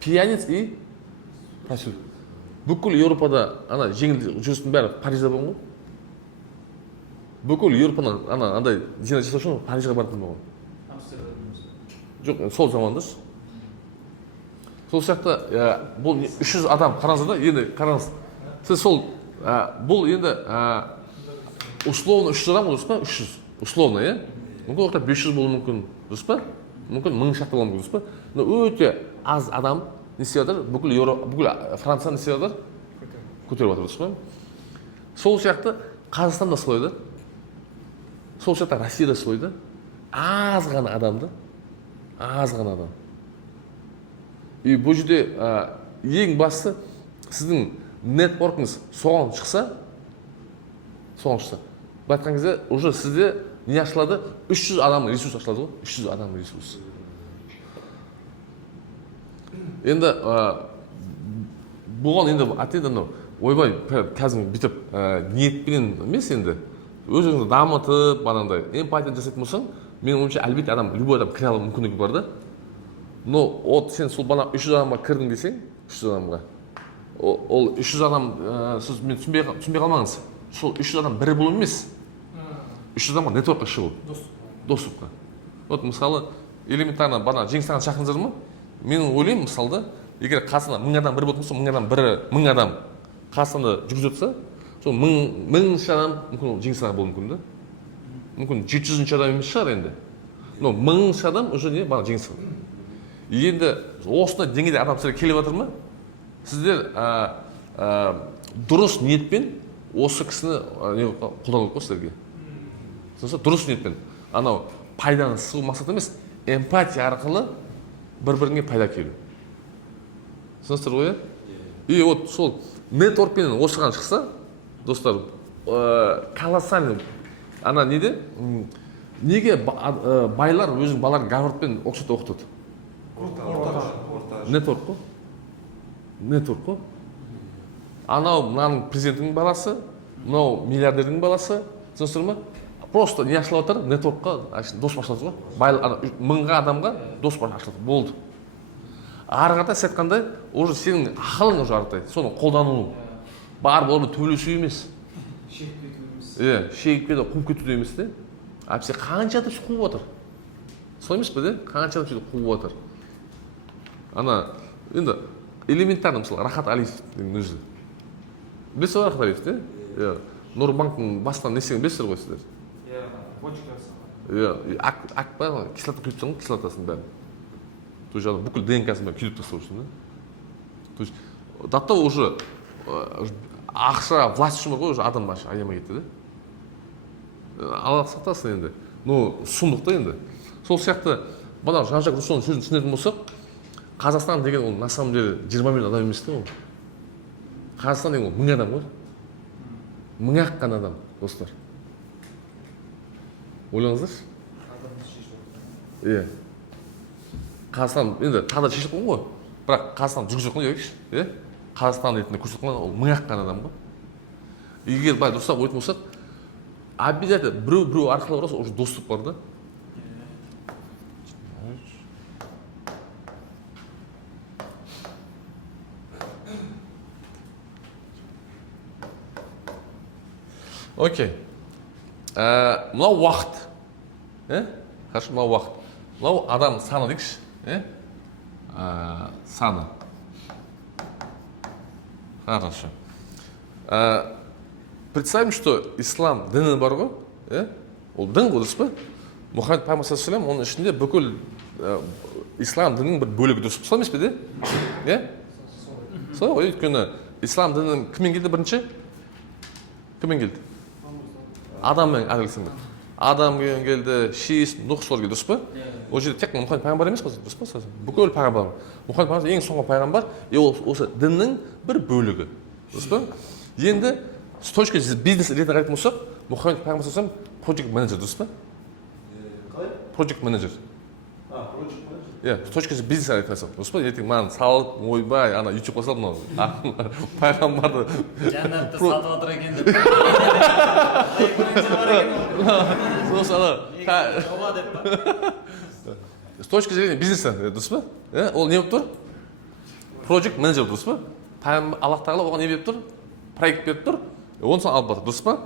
Пьяниц и проституток. Бүкіл Еуропада ана жеңіл жүрістің бәрі Парижде болған ғой. Бүкіл Еуропаның андай зина жасау үшін Парижге баратын болған. Жоқ, сол заманда. Сол сияқты бұл 300 адам қараңыз да, енді қараңыз. Сіз сол бұл енді условно 300 адам дұрыс па? 300. Условно, е? Мүмкін орта 500 болуы мүмкін, дұрыс па? Мүмкін 1000 шақты болуы мүмкін, дұрыс па? Но өте аз адам не істеп жатыр? Бүкіл Франция не істеп жатыр? Көтеріп жатыр, дұрыс па? Сол сияқты Қазақстан да солай да. Сол сияқты Россия да солай да. Аз ғана адамды, аз ғана адам. И бұл жерде ең басты сіздің нетворкіңіз соған шықса, бұл айтқан кезде уже сізде не ашылады? 300 адам ресурс ашылады ғой, 300 адам ресурс. Енді бұған енді атеді, ойбай, қазір бүйтіп ниетпенен емес енді, өзіңізді дамытып, банандай эмпатия жасайтын болсаң, менің ойымша әлбетте адам, любой адам кіре алу мүмкіндігі бар да. Но сен сол бана 300 адамға кірдің десең, 300 адамға. Ол 300 адам, сіз мен түсінбей қалмаңыз. Сол 300 адам бірі болу емес. 300 адамға нетворкқа шығу. Доступқа. Вот мысалы, элементарно бана жеңістаған шақырыңыздар ма? Мен ойлаймын мысалда, егер қасында 1000 адам бір болатын болса, 1000 адам бірі, 1000 адам қасында жүргізіп жатса, сол 1000-шы адам мүмкін жеңістаған болуы мүмкін да. Мүмкін 700-ші адам емес шығар енді. Но 1000-шы адам уже не бана жеңістаған. Енді осындай деңгейде адам сіздер келіп жатыр ма? Сіздер дұрыс ниетпен осы кісіні қолдану керек қой сіздерге. Дұрыс ниетпен. Анау пайданы сығу мақсат емес, эмпатия арқылы бір-біріңе пайда келу. Түсінесіздер ғой? И вот сол нетворкпен осыған шықса, достар, колоссальный ана неде? Неге байлар өзінің балаларын Гарвардпен Оксфордта оқытады? Нетворк қой. Нетворк қой. Анау мынаның президентінің баласы, мынау миллиардердің баласы, түсінесіздер ме? Просто не ашылып жатыр? Нетворкқа дос ашылады ғой. 1000 адамға дос ашылады. Болды. Ары қарата сіз айтқандай, уже сенің ақылың уже артайды. Соны қолдану. Бар болып төбелесу емес. Шегіп кету емес. Шегіп кету, қуып кету емес те. Әпсе қанша адам сөйтіп қуып отыр? Солай емес пе де? Қанша адам сөйтіп қуып отыр? Ана енді элементарно мысалы Рахат Алиевтің өзі. Білесіз ғой Рахат Алиев те? Нұрбанктың бастан не істегенін білесіздер ғой сіздер? Почкасы. ак па кислота құйып тастаған кислотасын бәрін. То есть бүкіл ДНК-сын бәрін күйіп тастау үшін. То есть до того уже ақша власть үшін бар ғой, уже адам аямай кетті да. Алла сақтасын енді. Ну, сұмдық та енді. Сол сияқты мына Жан-Жак Руссоның сөзін түсінетін болсақ, Қазақстан деген ол на самом деле 20 миллион адам емес та ол. Қазақстан деген ол 1000 адам ғой. 1000 қана адам, достар. Ойлаңыздаршы. Иә. Қазақстан енді тағдыр шешіліп қойған ғой. Бірақ Қазақстан жүргізіп қойған дейікші, иә? Қазақстан ретінде көрсетіп қойған ол 1000 қана адам ғой. Егер былай дұрыстап ойлайтын болсақ, обязательно біреу арқылы барса уже доступ бар да. Окей. Мынау уақыт. Хорошо, мынау уақыт. Мынау адам саны дейікші. Саны. Хорошо. Представим, что ислам діні бар ғой. Ол дін ғой, дұрыс па? Мұхаммед пайғамбар саллаллаху алейхи ва саллям оның ішінде бүкіл ислам дінінің бір бөлігі, дұрыс па? Солай емес пе де? Солай ғой, өйткені ислам дінінің кіммен келді бірінші? Кіммен келді? Адаммен алейхиссалам. Адаммен келді, шиис, нұх солар келді, дұрыс па? Ол жерде тек Мұхаммед пайғамбар емес қой, дұрыс па? Бүкіл пайғамбар. Мұхаммед пайғамбар ең соңғы пайғамбар, осы діннің бір бөлігі, дұрыс па? Енді с точки бизнес ретінде қарайтын болсақ, Мұхаммед пайғамбар саллаллаху алейхи ва саллям project менеджер, дұрыс па? Project менеджер. Иә, с точки бизнес ретінде қарасақ, дұрыс па? Ертең маған салып, ойбай, ана YouTube қосылып мынау пайғамбарды Жәннатты сатып отыр екен деп. Жоба деп па? С точки зрения бизнеса, дұрыс па? Ол не болып тұр? Project менеджер, дұрыс па? Аллах тағала оған не беріп тұр? Проект беріп тұр, оны сан алып батыр, дұрыс па?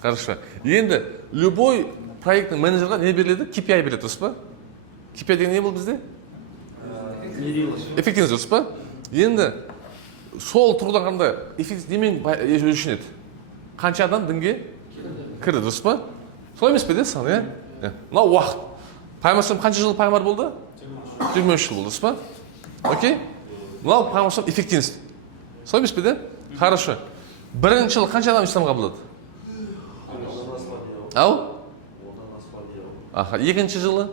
Хорошо. Енді любой проекттің менеджерға не беріледі? KPI береді, дұрыс па? KPI деген не болды бізде? Эффективность, дұрыс па? Енді сол тұрғыдан қандай эффективность немен өлшенеді? Қанша адам дінге кірді, дұрыс па? Солай емес пе де сан, иә? Мынау уақыт. Пайғамбар қанша жыл пайғамбар болды? 23 жыл болды, дұрыс па? Окей? Мынау пайғамбар эффективность. Солай емес пе де? Хорошо. Бірінші жылы қанша адам ислам қабылдады? Ау? Екінші жылы?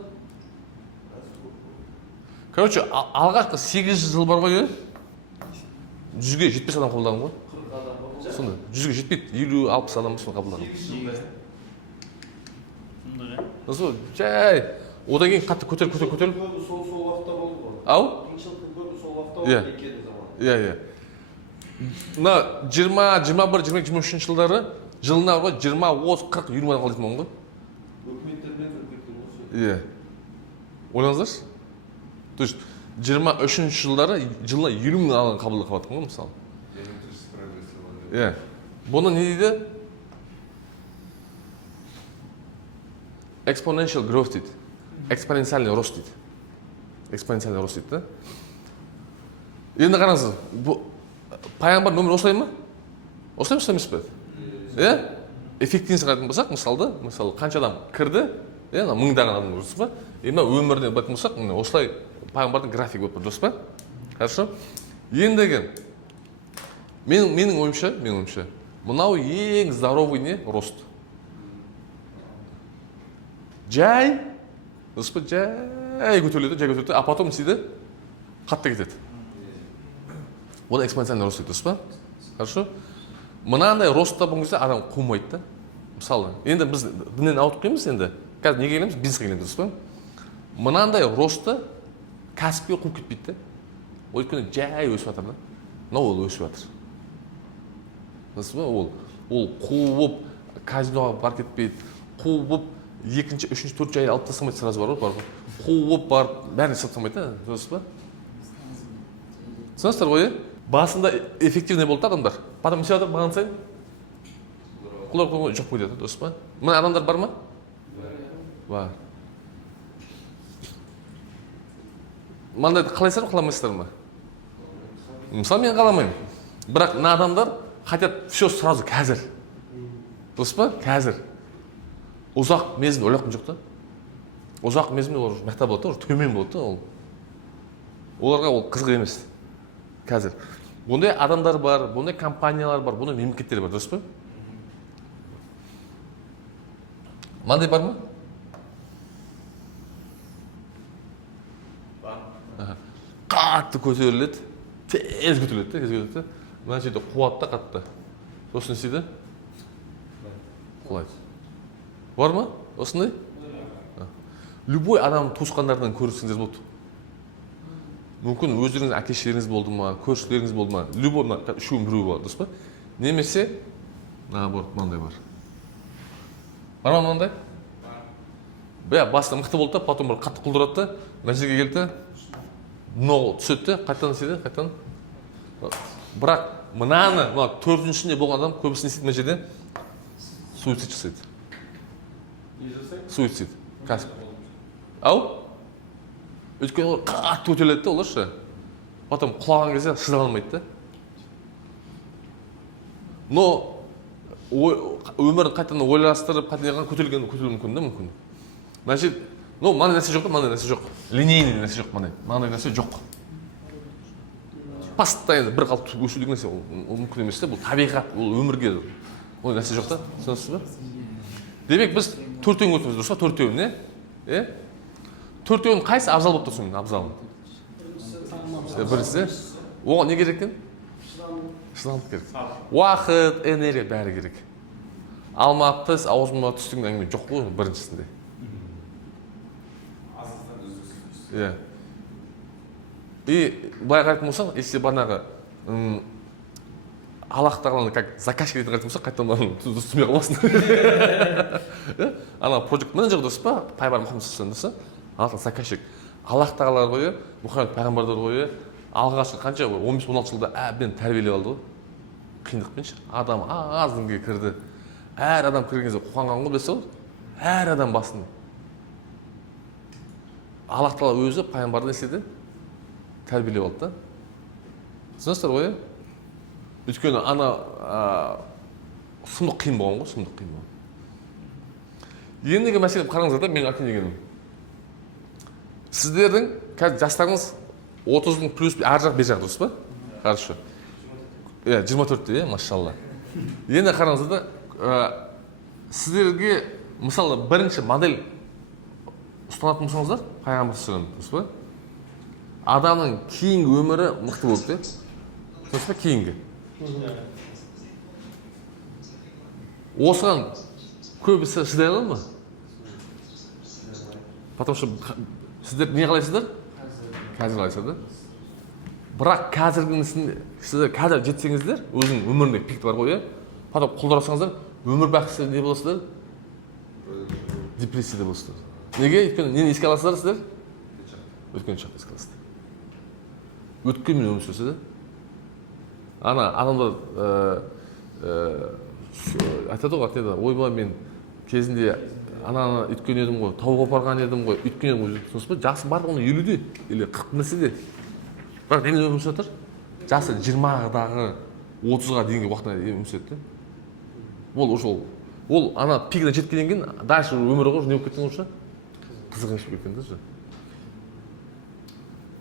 Короче, алғашқы 8 жыл бар ғой, 100-ге 75 адам қабылдаған ғой. Сонда 100-ге жетпейді, 50-60 адам соны қабылдаған. Сол жай. Одан кейін қатты көтеріліп. Көбі сол уақытта болды ғой. Ау? Қиыншылықтың көбі сол уақытта болды екені заман. Иә. Мына 20, 21, 22, 23 жылдары жылына ғой 20, 30, 40, 20 адам қалайтын болған ғой. Өкіметтермен өкіметтің осы. Иә. Ойлаңыздаршы. То есть 23 жылдары жылына 20 мың адам қабылдап қалатын ғой, мысалы. Иә. Бұны не дейді? Exponential growth дейді. Экспоненциальный рост дейді. Экспоненциальный рост дейді, да? Енді қараңыз, пайғамбар нөмір осылай ма? Осылай емес пе? Иә? Эффективность қарайтын болсақ, мысалы қанша адам кірді, мыңдаған адам дұрыс па? Енді өміріне байтын болсақ, осылай пайғамбардың графигі болып тұр, дұрыс па? Хорошо? Ендігі менің ойымша, мынау ең здоровый не? Рост. Жай, дұрыс па? Жай көтеріледі, а потом сиді қатты кетеді. Оны экспоненциальный рост дейді, дұрыс па? Хорошо? Мынандай ростта болған кезде адам қумайды да. Мысалы, енді біз діннен ауытып келеміз енді. Қазір неге келеміз? Бизнеске келеміз, дұрыс па? Мынандай ростта кәсіпке қуып кетпейді да. Өйткені жай өсіп жатыр да. Мынау ол өсіп жатыр. Дұрыс па? Ол қуып казиноға барып кетпейді. Қуып екінші, үшінші, төрт жай алып тастамайды, сразу бар ғой. Қуып барып бәрін сатамайды да, дұрыс па? Түсінесіздер ғой, басында эффективный болды адамдар. Потом не жатыр, маған сайын құлар жоқ қой деді, дұрыс па? Мына адамдар бар ма? Бар. Мынандайды қалайсыздар, қаламайсыздар ма? Мысалы мен қаламаймын. Бірақ мына адамдар хотят все сразу қазір. Дұрыс па? Қазір. Ұзақ мерзімді ойлап жоқ та. ұзақ мерзімде олар мақта болады да, уже төмен болады да ол. Оларға ол қызық емес қазір. Бұндай адамдар бар, бұндай компаниялар бар, бұндай мемлекеттер бар, дұрыс па? Мандай бар ма? Қатты көтеріледі, тез көтеріледі. Мына жерде қуат та қатты. Сосын істейді? Құлайды. Бар ма? Осындай? Любой адам туысқандардан көрсеңіздер болды. Мүмкін өздеріңіз әке-шешелеріңіз болды ма, көршілеріңіз болды ма, любой үшеуінің біреуі бар, дұрыс па? Немесе наоборот, мынандай бар. Бар ма мынандай? Бәй, басында мықты болды да, потом бір қатты құлдырады да, мына жерге келді да, мынау түседі де, қайтадан істейді, қайтадан. Бірақ мынаны, мына төртіншінде болған адам көбісін істейді мына жерде суицид жасайды. Суицид. Ау? Өйткені олар қатты көтеріледі де, оларшы. Потом құлаған кезде шыдай алмайды да. Но өмірін қайтадан ойластырып, қайтадан көтерілуі мүмкін да, мүмкін. Значит, мынандай нәрсе жоқ та, мынандай нәрсе жоқ. Линейный нәрсе жоқ, мынандай нәрсе жоқ. Постоянно бір қалыпты өсу деген нәрсе ол мүмкін емес те, бұл табиғат, ол өмірге ол нәрсе жоқ та, түсінесіз ба? Демек біз төртеуін өтеміз, дұрыс па? Төртеуін, не? Төртеуін қайсы абзал болып тұрсын, абзалын? Бірісі. Оған не керек екен? Шыдамдық керек. Уақыт, энергия бәрі керек. Алма тіс, аузыма түстің әңгіме жоқ қой біріншісінде. И былай қарайтын болсаң, если банағы Аллах тағаланы как заказчик ретінде қарайтын болсақ, қайтадан түсінбей қалмасын. Ана project менеджер дұрыс па? Пайғамбар Мұхаммед саллаллаху алейхи заказчик. Аллах тағалар қойы, Мұхаммед пайғамбардар қойы, алғашқы қанша 15-16 жылда әбден тәрбиелеп алды ғой. Қиындықпенші. Адам аз дінге кірді. Әр адам кірген кезде қуанған ғой, білесіз ғой? Әр адам басында. Аллах тағала өзі пайғамбарды не істеді? Тәрбиелеп алды да. Түсінесіздер ғой? Өйткені ана сұмдық қиын болған ғой, сұмдық қиын болған. Ендігі мәселе қараңыздар да, мен айтайын дегенім. Сіздердің қазір жастарыңыз 30-ның плюс ар жақ бер жақ, дұрыс па? Хорошо. 24-те, машалла. Енді қараңыздар да, сіздерге мысалы бірінші модель ұстанатын болсаңыздар, пайғамбар саллаллаху алейхи вассалам, дұрыс па? Адамның кейінгі өмірі мықты болып те. Дұрыс па? Кейінгі. Осыған көбісі шыдай алады ма? Потому что сіздер не қалайсыздар? Қазір қалайсыздар да? Бірақ қазіргісінде сіздер қазір жетсеңіздер, өзінің өмірінде пик бар ғой, потом құлдырасаңыздар, өмір бақсы не боласыздар? Депрессияда боласыздар. Неге? Өйткені нені еске аласыздар сіздер? Өткен шақты еске аласыздар. Өткенмен өмір сүрсе де. Ана адамдар айтады ғой, ойбай мен кезінде ана үткен едім ғой, тауға апарған едім ғой, үткен едім ғой, түсінесіз ба? Жасы бар оны 50-де или 40-де. Бірақ немен өмір сүріп жатыр? Жасы 20-дағы 30-ға дейінгі уақытына өмір сүреді. Ол ана пигіне жеткеннен кейін дальше өмірі ғой, не болып кеткен ғой? Қызық емес болып кеткен де.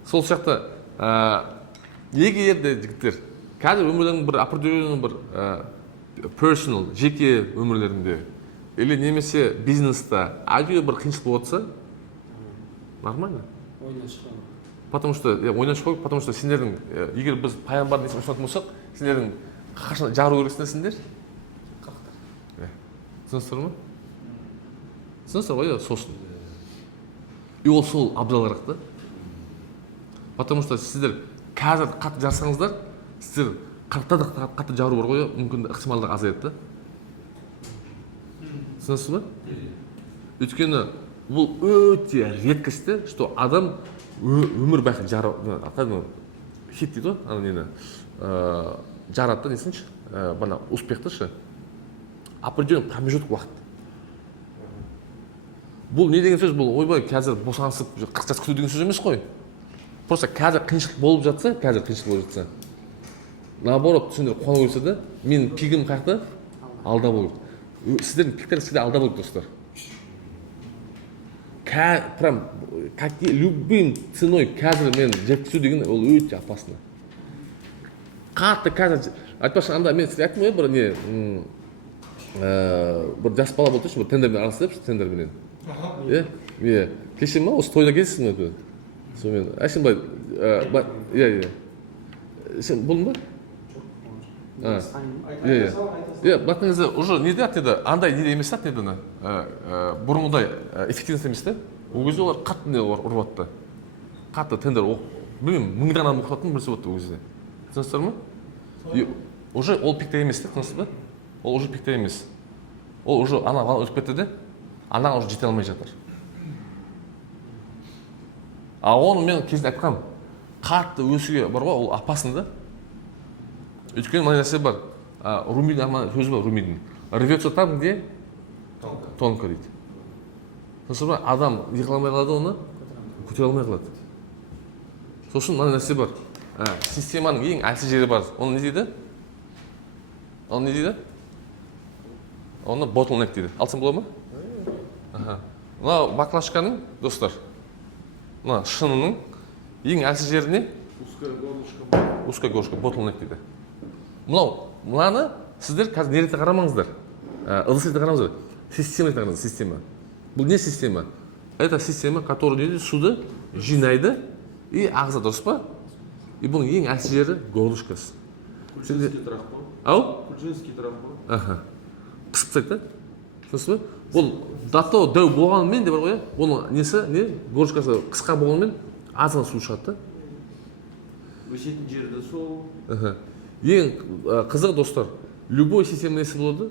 Сол сияқты егер де жігіттер қазір өмірлердің бір определенный бір personal, жеке өмірлерінде или немесе бизнеста әжеге бір қиыншылық болып жатса, нормально. Ойынан шығамын. Потому что ойынан шығу, потому что сендердің егер біз пайғамбардың есімін ұстанатын болсақ, сендердің қашан жару керексіңдер? Түсінесіздер ме? Түсінесіздер ғой, сосын. И ол сол абзалырақ та. Потому что сіздер қазір қатты жарсаңыздар, сіздер қатты жару бар ғой, мүмкін ықтималдық азаяды да. Түсінесіз ба? Өйткені бұл өте редкості, что адам өмір бақи жару, хит дейді ғой, жарады да, несінші, бана успехті, определенный промежуток уақыт. Бұл не деген сөз? Бұл ойбай қазір босаңсып 40 жас күту деген сөз емес қой. Просто қазір қиыншылық болып жатса, наоборот, түсіндер қуанып көрсе де, мен пигім қаяқта алда болып. Сіздердің пиктеріңіз сізде алда болып, достар. прям любым ценой қазір мен жеткізу деген ол өте опасно. Қатты қазір айтпақшы анда мен сізге айттым ғой бір не бір жас бала болды бір тендермен араласып тендерменен. Иә, кеше ма осы тойда келесің бе? Сонымен әшімбай иә. Сен болдың ба? Иә, батқан кезде уже не дейді еді, андай неде емес еді недені, бұрынғыдай эффективность емес те. Ол кезде олар қатты не ұрып атты. Қатты тендер, білмеймін, мыңдаған адам оқытатын бірісі болды ол кезде. Түсінесіздер ме? Уже ол пикте емес те, түсінесіз бе? Ол уже пикте емес. Ол уже ана өтіп кетті де, ана уже жете алмай жатыр. А оны мен кезінде айтқам, қатты өсуге бар ғой, ол опасно да. Өйткені мына нәрсе бар. Румидің сөзі бар, Румидің. Рвется там, где тонко дейді. Сосын ба, адам йықыла алмай қалады оны, көтере алмай қалады. Сосын мына нәрсе бар. Системаның ең әлсіз жері бар. Оны не дейді? Оны не дейді? Оны bottleneck дейді. Алсам бола ма? Мына баклажканың, достар, мына шынының ең әлсіз жері не? Узкая горлышко, bottleneck дейді. Мынаны сіздер қазір не ретінде қарамаңыздар. Ыдыс ретінде қарамаңыздар. Система ретінде қараңыздар, система. Бұл не система? Это система, которая суды жинайды и ағызады, дұрыс па? И бұның ең әлсіз жері горлышкасы. Кульчинский трах бар. Ау? Кульчинский трах бар. Қысып тастайды да? Түсінесіз ба? Бұл дато дәу болғанымен де бар ғой, оның несі, не? Горлышкасы қысқа болғанымен азын су шығады да. Өсетін жерде сол. Ең қызық достар, любой система несі болады?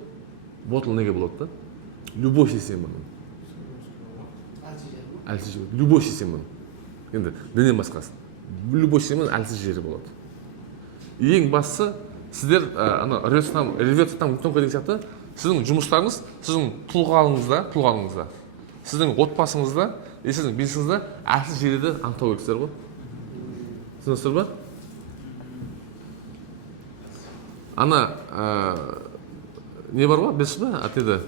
Bottleneck болады да. Любой системаның. Әлсіз жері. Любой системаның. Енді дінен басқасы. Любой системаның әлсіз жері болады. Ең бастысы, сіздер реверс там тонко деген сияқты, сіздің жұмыстарыңыз, сіздің тұлғаңызда, сіздің отбасыңызда, сіздің бизнесіңізде әлсіз жерді анықтау керексіздер ғой. Түсінесіздер ба? Ана не бар ғой, білесіз ба? Атеді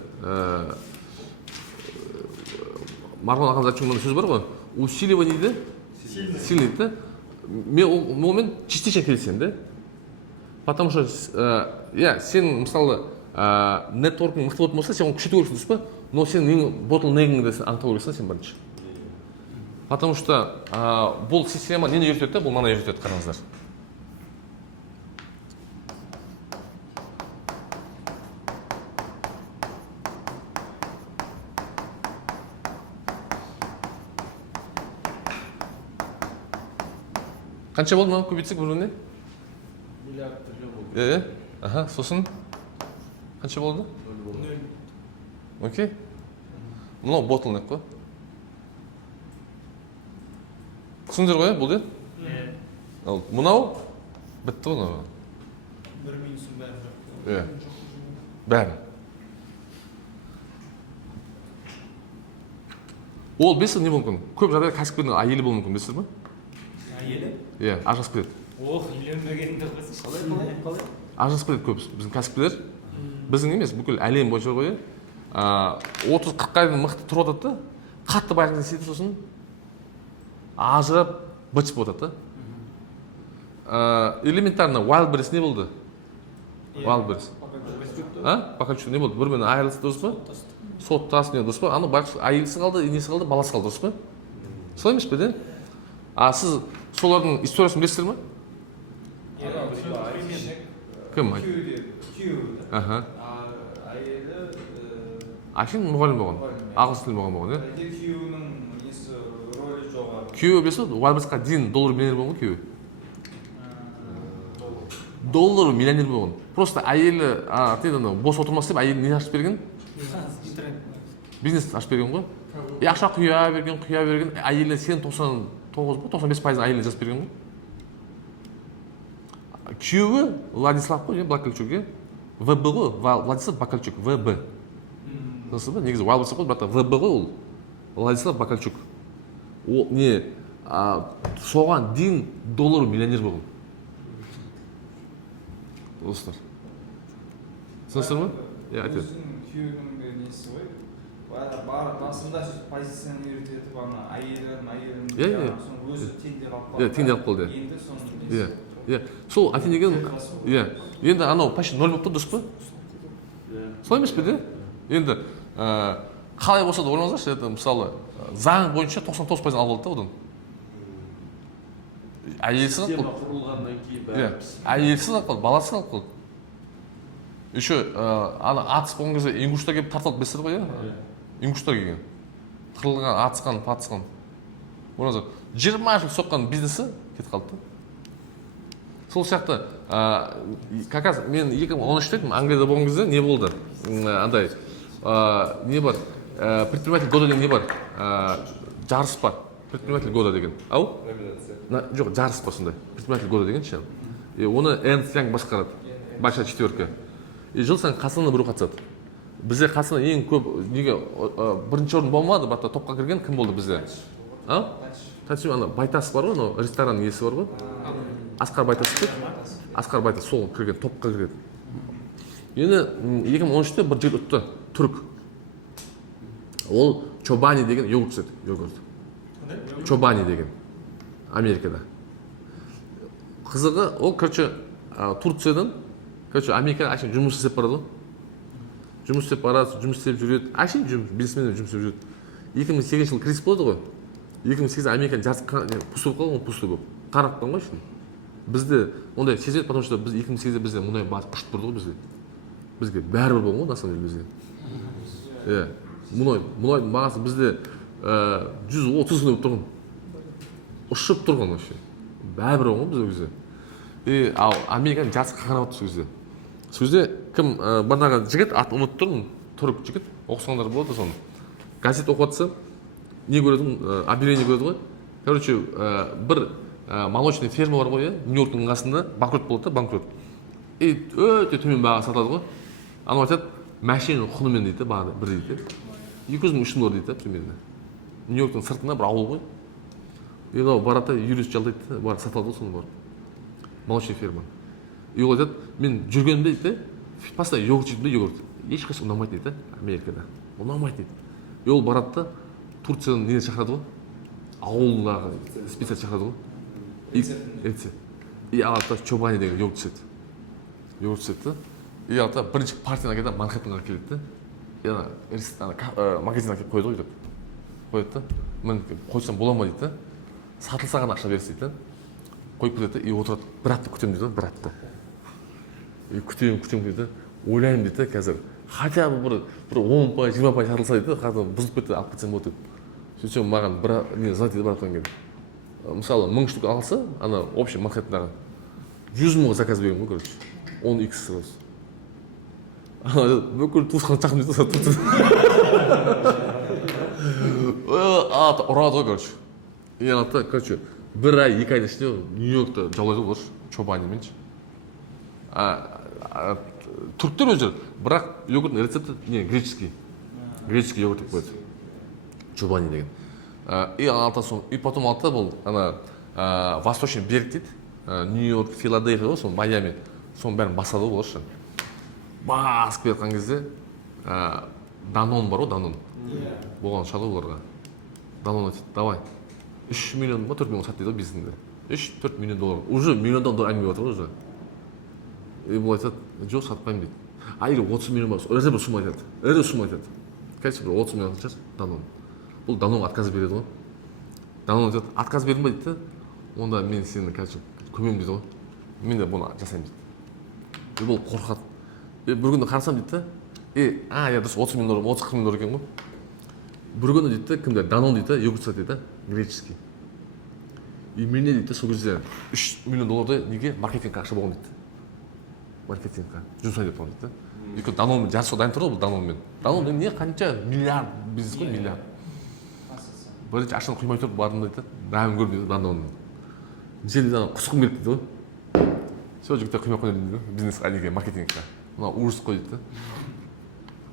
Марғұн ағамыз айтқан сөз бар ғой, усиливание дейді, сильный дейді. Мен онымен частично келісемін да. Потому что сен мысалы нетворкинг мықты болатын болса, сен оны күшейту керексің, дұрыс па? Но сен bottleneck'іңді анықтау керексің сен бірінші. Потому что бұл система нені үйретеді, бұл мана үйретеді, қараңыздар. Қанша болды мынау көбейтсек бір-біріне? Миллиард триллион болды. Сосын қанша болды? Окей. Мынау bottleneck қой. Түсіндіңдер ғой, бұл де? Мынау бітті ғой мынау. Бір минусын бәрі жоқ. Бәрі. Ол бесі не мүмкін? Көп жағдайда кәсіпкердің әйелі болуы мүмкін, бесіз ба? Әйелі? Иә, ажырасып кетеді. Үйленбегенді қойсың. Ажырасып кетеді көп біздің кәсіпкерлер. Біздің емес, бүкіл әлем бойынша ғой. 30-40-ға дейін мықты тұрып жатады да, қатты байғызын істейді, сосын ажырап бытшып отырады да. Элементарно Wildberries не болды? Wildberries. Покачу не болды? Бірмен айырылысы дұрыс па? Соттасы не дұрыс па? Аны байқұс әйелісі қалды, енесі қалды, баласы қалды, дұрыс па? Солай емес пе де? Сіз солардың историясын білесіздер ме? Кім? Айшын мұғалім болған, ағылшын тілі болған болған, е? Күйеуінің несі рөлі жоғары. Күйеуі білесіз ба? Wildberries'қа дейін $1 миллионер болған күйеуі. $1 миллионер болған. Просто әйелі бос отырмас деп әйелі не ашып берген? Бизнес ашып берген ғой. Ақша құя берген, әйелі сен 99-95% әйелі жазып берген ғой. Күйеуі Владислав қой, Бакальчук, ВБ ғой, Владислав Бакальчук, ВБ. Түсінесіз ба? Негізі Wildberries қой, бірақ ВБ ғой ол, Владислав Бакальчук. Ол не, соған дейін $1 миллионер болған. Достар. Түсінесіздер ме? Өзінің күйеуінің несі ғой, басында сөйтіп позицияны үйретіп ана айырым Иә. соны өзі теңдеп алып Иә, теңдеп алып қалды. енді соны Иә. Иә. Сол атын деген иә. Енді анау почти 0 болып тұр, дұрыс па? Солай емес пе де? Енді қалай болса да ойлаңыздаршы, это мысалы заң бойынша 99% алып алды да одан. Әйелсіз алып Система қалды. құрылғаннан кейін Иә. бәрі Әйелсіз алып қалды, баласыз алып қалды. Еще ана атыс болған кезде ингуштар келіп тартылып білесіздер ғой, иә? Ингуштар келген. Қырылған, атысқан, патысқан. Одан 20 жыл соққан бизнесі кетіп қалды да. Сол сияқты, как раз мен 2013-те Англияда болған кезде не болды? Андай, не бар? Предприниматель года деген не бар? Жарыс бар. Предприниматель года деген. Ау? Жоқ, жарыс бар сондай. Предприниматель года деген ше. Оны Эрнст Янг басқарады. Большая четверка. И жыл сайын қасынан біреу қатысады. Бізде қасынан ең көп неге бірінші орын болмады, бата топқа кірген кім болды бізде? Тәтшім ана Байтас бар ғой, анау ресторанның иесі бар ғой. Асқар Байтас деп. Асқар Байтас сол кірген, топқа кірген. Енді 2013-те бір жігіт ұтты, түрік. Ол Чобани деген йогурт сет, йогурт. Чобани деген Америкада. Қызығы, ол короче Турциядан, короче Америкаға әшейін жұмыс істеп барады ғой. Жұмыс істеп барады, жұмыс істеп жүреді. Әшейін бизнесменмен жұмыс істеп жүреді. 2008 жылы кризис болды ғой. 2008 Американың жарыс пусты болып қалған, пусты болып. Қарап қалған ғой үшін. Бізде ондай сезеді, потому что біз 2008-де бізде мұнай басы ұшып тұрды ғой бізде. Бізге бәрібір болған ғой, на самом деле бізде. Иә. Мұнай бағасы бізде 130 күн болып тұрған. Ұшып тұрған вообще. Бәрібір болған ғой бізде. И ал Американың жарысы қағанап отыр сол кезде. Сол кезде кім банағы жігіт, атын ұмытып тұрмын, түрік жігіт, оқысаңдар болады соны. Газет оқып жатса, не көреді, объявление көреді ғой. Короче, бір молочный ферма бар ғой, Нью-Йорктың қасында банкрот болды да, банкрот. И өте төмен баға сатады ғой. Анау айтады, машинаның құнымен дейді, баға бір дейді. 200 000 $300 дейді, примерно. Нью-Йорктың сыртында бір ауыл ғой. И анау барады, юрист жалдайды, барып сатады ғой соны барып. Молочный ферма. И ол айтады, мен жүргенімде дейді, постоянно йогурт жейді, йогурт. Ешқайсы ұнамайды дейді, Америкада. Ұнамайды дейді. И ол барады да, Турциядан нені шақырады ғой? Ауылдағы специалист шақырады ғой. И алады Чобани деген йогурт сет. Йогурт сетті. И алады бірінші партияна келеді, Манхэттенға келеді де. И магазинға келіп қойды ғой деп. Қойды да. Мен қойсам бола ма дейді. Сатылса ғана ақша берсін дейді. Қойып кетеді и отырады. Бір апта күтемін дейді, бір апта. И күтемін дейді. Ойлаймын дейді қазір. Хотя бы бір 10%, 20% сатылса дейді, қазір бұзып кетті, алып кетсем болады деп. Сөйтсем маған бір не звонить етіп баратқан кейін. Мысалы 1000 штук алса, ана общий Манхэттендағы 100 000-ға заказ берген ғой, короче. 10x сразу. Ана бүкіл туысқан жақын дейді, сатып. Ұрады ғой, короче. И ана короче, бір ай, 2 айдың ішінде Нью-Йоркта жаулайды олар, Чобанименші. Түріктер өздері, бірақ йогурттың рецепті не, греческий. Греческий йогурт деп қояды. Чобани деген. И потом алды бұл Восточный берег дейді. Нью-Йорк, Филадельфия, сон Майами. Соның бәрін басады олар үшін. Басып кеткен кезде Данон бар ғой, Данон. Болған шалы оларға. Данон айтады, давай. 3 миллион ба 4 миллион сат дейді ғой бизнесінде. 3-4 миллион доллар. Уже миллиондан әңгіме отыр уже. И бұл айтады, жоқ сатпаймын дейді. Егер 30 миллион бар, ірі бір сумма айтады. Ірі сумма айтады. Конечно, бір 30 миллион шығар Данон. Бұл Данон отказ береді ғой. Данон айтады, отказ бердің ба дейді. Онда мен сені қазір көмем дейді ғой. Мен де бұны жасаймын дейді. И бұл қорқады. Бір күнде қарасам дейді. Я дұрыс 30 миллион доллар, 30-40 миллион доллар екен ғой. Бір күні дейді, кімде Данон дейді, йогурт сатады дейді, греческий. И менде дейді, сол кезде 3 миллион доллардай неге маркетингқа ақша болған дейді. Маркетингқа жұмсай деп қалды дейді. Өйткені Данонмен жарысқа дайын тұрды ғой бұл Данонмен. Данон не қанша миллиард бизнес қой, миллиард. Бірінші ақшаны құймай тұрып бардым дейді, дәмін көріп дейді Данонның. Жел дейді, құсқым келді дейді ғой. Сол жігіттер құймай қойды дейді, бизнесқа, неге маркетингқа. Мына ұрыс қой дейді.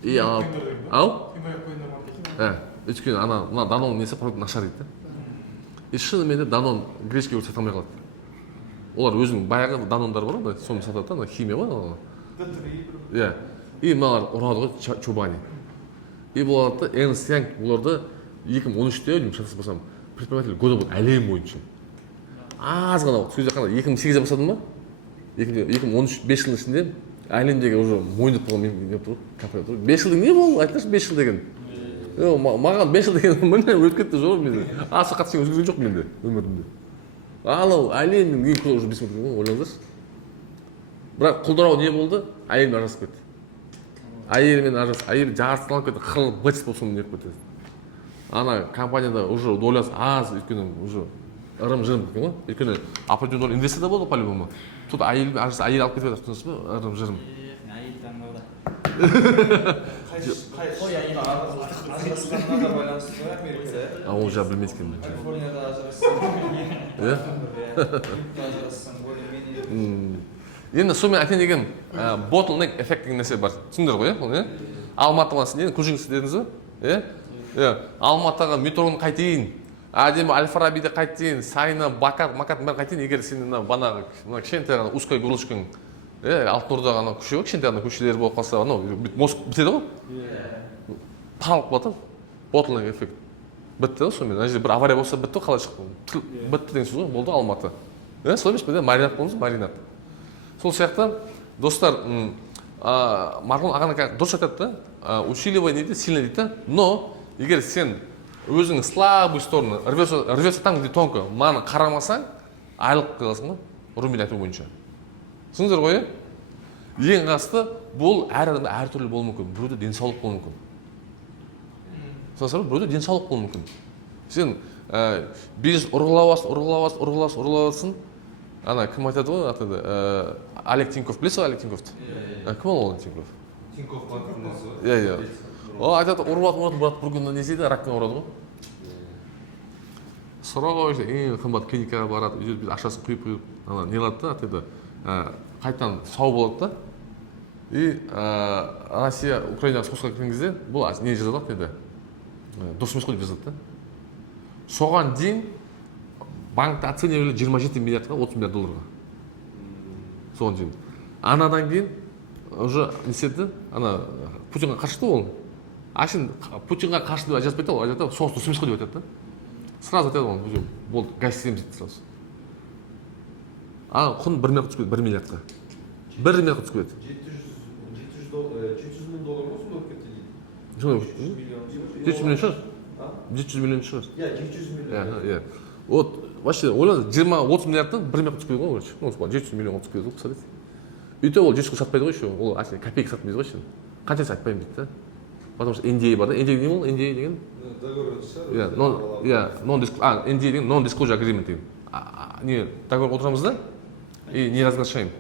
И ау? Өйткені мына Данон несі продукт нашар дейді. И шынымен Данон гречка йогурт сата алмай қалады. Олар өзінің баяғы Данондар бар ғой, соны сатады да, химия бар ғой. Иә. И мыналар ұрады ғой Чобани. и болады да Эрнст Янг оларды 2013-те деймін шатас болсам предприниматель года болды әлем бойынша. Аз ғана сол жаққа 2008-де бастадым ба? 2013 5 жылдың ішінде әлемдегі уже мойындап болған компания тұр. 5 жылдың не болды? Айтыңызшы 5 жыл деген. Маған 5 жыл деген міне өтіп кетті жоқ менде. Аса қатты өзгерген жоқ менде өмірімде. Анау әлемнің ең көп уже 5 жыл ғой ойлаңыздаршы. Бірақ құлдырау не болды? Әйелмен ажырасып кетті. Әйелмен ажырасып, әйел жартыланып кетті, қырылып быт болып сонымен нетіп кетті. Ана компанияда уже долясы аз, өйткені уже ырым-жырым екен ғой. Өйткені определенный инвестор да болды по-любому. Тут әйелмен ажырасып, әйел алып кетіп жатыр, түсінесіз бе? Ырым-жырым. әйел таңдауда. Қой әйел ажырасқанына да байланысты ғой Америкада. Ол жа білмейді екен. Калифорнияда ажырассаң, ажырассаң более-менее. Енді сонымен айтайын деген bottleneck эффект деген нәрсе бар. Түсіндіңдер ғой, иә? Алматыға сен көшіңіз дедіңіз ба? Иә. Алматыға метроны қайтайын, әдемі Әл-Фарабиді қайтайын, Сайна, Макат бәрі қайтайын, егер сен банағы кішкентай ғана узкой улочкаң, Алтын Ордаға ана көше ғой, кішкентай ғана көшелер болып қалса, анау мозг бітеді ғой? Талып қалады, bottleneck эффект. Бітті ғой сонымен. Ана жерде бір авария болса бітті ғой, қалай шықты? Бітті деген сөз ғой, болды Алматы. Солай емес пе? Маринад болыңыз, маринад. Сол сияқты, достар, марқұм ағаны дұрыс айтады да, усиливай дейді, сильно дейді, но егер сен өзіңнің слабый стороны, рвется там, где тонко, маны қарамасаң, айлық қаласың ғой, Румин айту бойынша. Түсіндіңіздер ғой, ең қасты, бұл әр адамда әр түрлі болуы мүмкін, біреуде денсаулық болуы мүмкін. Сонда біреуде денсаулық болуы мүмкін. Сен бизнес ұрғылавасың, ана кім айтады ғой, атады, Олег Тиньков, білесіз ғой Олег Тиньковты? Кім ол Олег Тиньков? Тиньков банкінесі. Иә. Ол айтады, ұрып, бір күні не істейді, ракпен ұрады ғой. Сұрауға ең қымбат клиникаға барады, үйде ақшасын құйып, не қылады да, атады, қайтадан сау болады да. И Россия, Украинаға соғысқа кірген кезде, бұл не жазады деді, дұрыс емес қой деп жазады да. Соған дейін банкты оценивали 27 миллиардқа 30 миллиард долларға. Соған дейін. Анадан кейін уже не істеді, ана Путинға қарсы ол. Ашын Путинға қарсы деп жазбайды ол, айтады, соғыс дұрыс емес қой деп айтады да. Сразу айтады ол, болды, газ істейміз дейді сразу. Құн 1 миллиардқа түсіп кетеді, 1 миллиардқа. 1 миллиардқа түсіп кетеді. 700 мың доллар ма сонда өтіп кетті дейді? Жоқ, 700 миллион шығар. 700 миллион шығар. Иә, 700 миллион. Вот, вообще, ойлаңыз, 20-30 миллиардтан 1 миллиардқа түсіп кетеді ғой, короче. 700 миллионға түсіп кетеді ғой, представляете. Үйте ол 700-ға сатпайды ғой еще, ол копейка сатпайды ғой еще. Қаншасы айтпаймын дейді да. Потому что NDA бар да, NDA не болды, NDA деген? NDA деген non-disclosure agreement деген. Не, договор отырамыз да, и не разглашаем.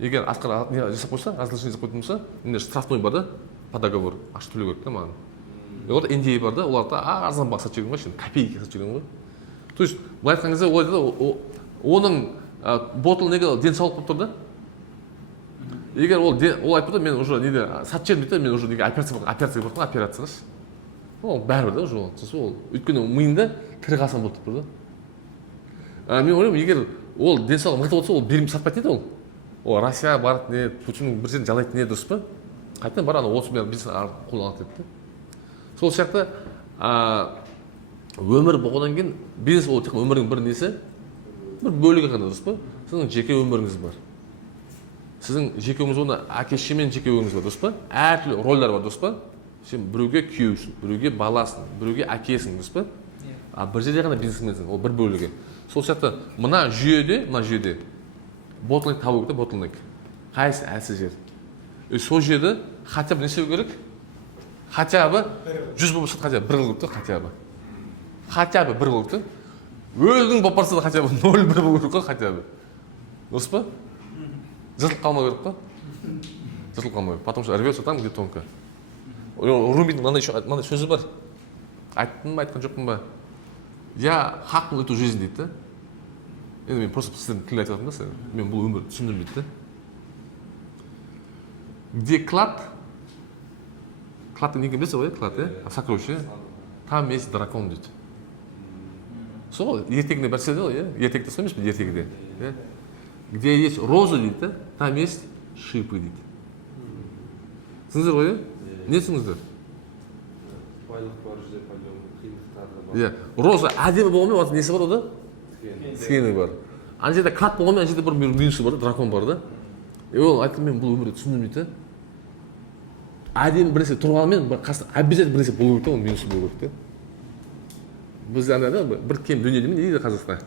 Егер асқар жасап қойса, разглашение жасап қойатын болса, менде штрафной бар да, по договору, ақша төлеу керек та маған. Оларда NDA бар да, оларда арзан баға сатып жүрген ғой, копейка сатып жүрген ғой. То есть, былай айтқан кезде, ол айтады, оның bottleneck'і денсаулық болып тұр да. Егер ол айтып мен уже неде сатып жібердім дейді, мен уже неге операция көрдім, операция қаш. Ол бәрібір да уже ол. Өйткені миында тірі қалсам болды деп тұр да. Мен ойлаймын, егер ол денсаулық мықты болса, ол берім сатпайтын еді ол. Ол Россия барып не, Путиннің бір жерін жалайтын не дұрыс па? Қайтадан бар, 30 миллиард бизнес қолданады деді. Сол сияқты өмір болғаннан кейін бизнес ол тек өмірдің бір несі, бір бөлігі ғана дұрыс па? Сіздің жеке өміріңіз бар. Сіздің жеке өміріңіз онда әке-шешемен жеке өміріңіз бар, дұрыс па? Әртүрлі рольдар бар, дұрыс па? Сен біреуге күйеусің, біреуге баласың, біреуге әкесің, дұрыс па? Бір жерде ғана бизнесменсің, ол бір бөлігі. Сол сияқты мына жүйеде bottleneck табу керек та, bottleneck. Қайсы әлсіз жер. Сол жерді хотя бы не істеу керек? Хотя бы 100 болса хотя бы 1 қылып та, хотя бы. Хотя бы 1 қылып та. Өлдің болып барса да хотя бы 0,1 болу керек қой, хотя бы. Дұрыс па? Жыртылып қалмау керек па? Жыртылып қалмау. Потому что рвется там, где тонко. Румидің мынандай сөзі бар. Айттым ба, айтқан жоқпын ба? Я хақпын эту жизнь дейді да. Енді мен просто сізден тіл айтып жатырмын да сен. Мен бұл өмір түсіндім дейді да. Где клад? Кладты неге білесіз ғой, клад, сокровище. Там есть дракон дейді. Сол ертегінде бір сөз ғой, ертегіде сол емес пе, ертегіде. Где есть роза дейді, там есть шипы дейді. Түсіндіңіздер ғой, не түсіндіңіздер? байлық бар жерде по-любому қиындықтар да бар. иә роза әдемі болғанмен оған несі бар ода тікені бар. Ана жерде крат болғанмен ана жерде бір минусы бар да, дракон бар да. Ол айттым мен бұл өмірде түсіндім дейді. Әдемі бір нәрсе тұрғанымен қасында обязательно бір нәрсе болу керек та, оның минусы болу керек та. Біз анда бір кем дүние деймін, не дейді қазақта?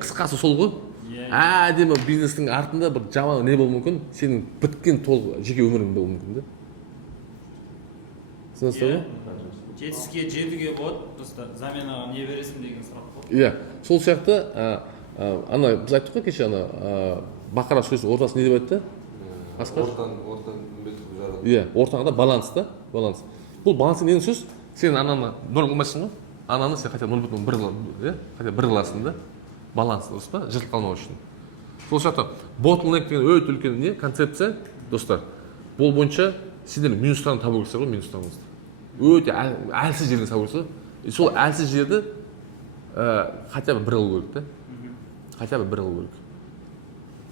Қысқасы сол ғой. Әдемі бизнестің артында бір жаман не болуы мүмкін, сенің біткен толық жеке өмірің болуы мүмкін да. Түсінесіздер ме? Жетістікке жетуге болады, просто заменаға не бересің деген сұрақ қой. Иә, сол сияқты ана біз айттық қой кеше ана Бақара сүресінің ортасы не деп айтты? Асқар? Ортан үмбетіп жарады. Иә, ортаңда баланс та, баланс. Бұл баланс не сөз? Сен ананы 0 қылмайсың ғой. Ананы сен хотя 0,1, иә, хотя 1 қыласың да. Баланс, дұрыс па? Жыртылып қалмау үшін. Сол сияқты bottleneck деген өте үлкен не концепция, достар. Бұл бойынша сендер минустарын табу керексіздер ғой, минустарыңызды. Өте әлсіз жерден табу керексіздер. Сол әлсіз жерді хотя бы 1 қылу керек та. Хотя бы 1 қылу керек.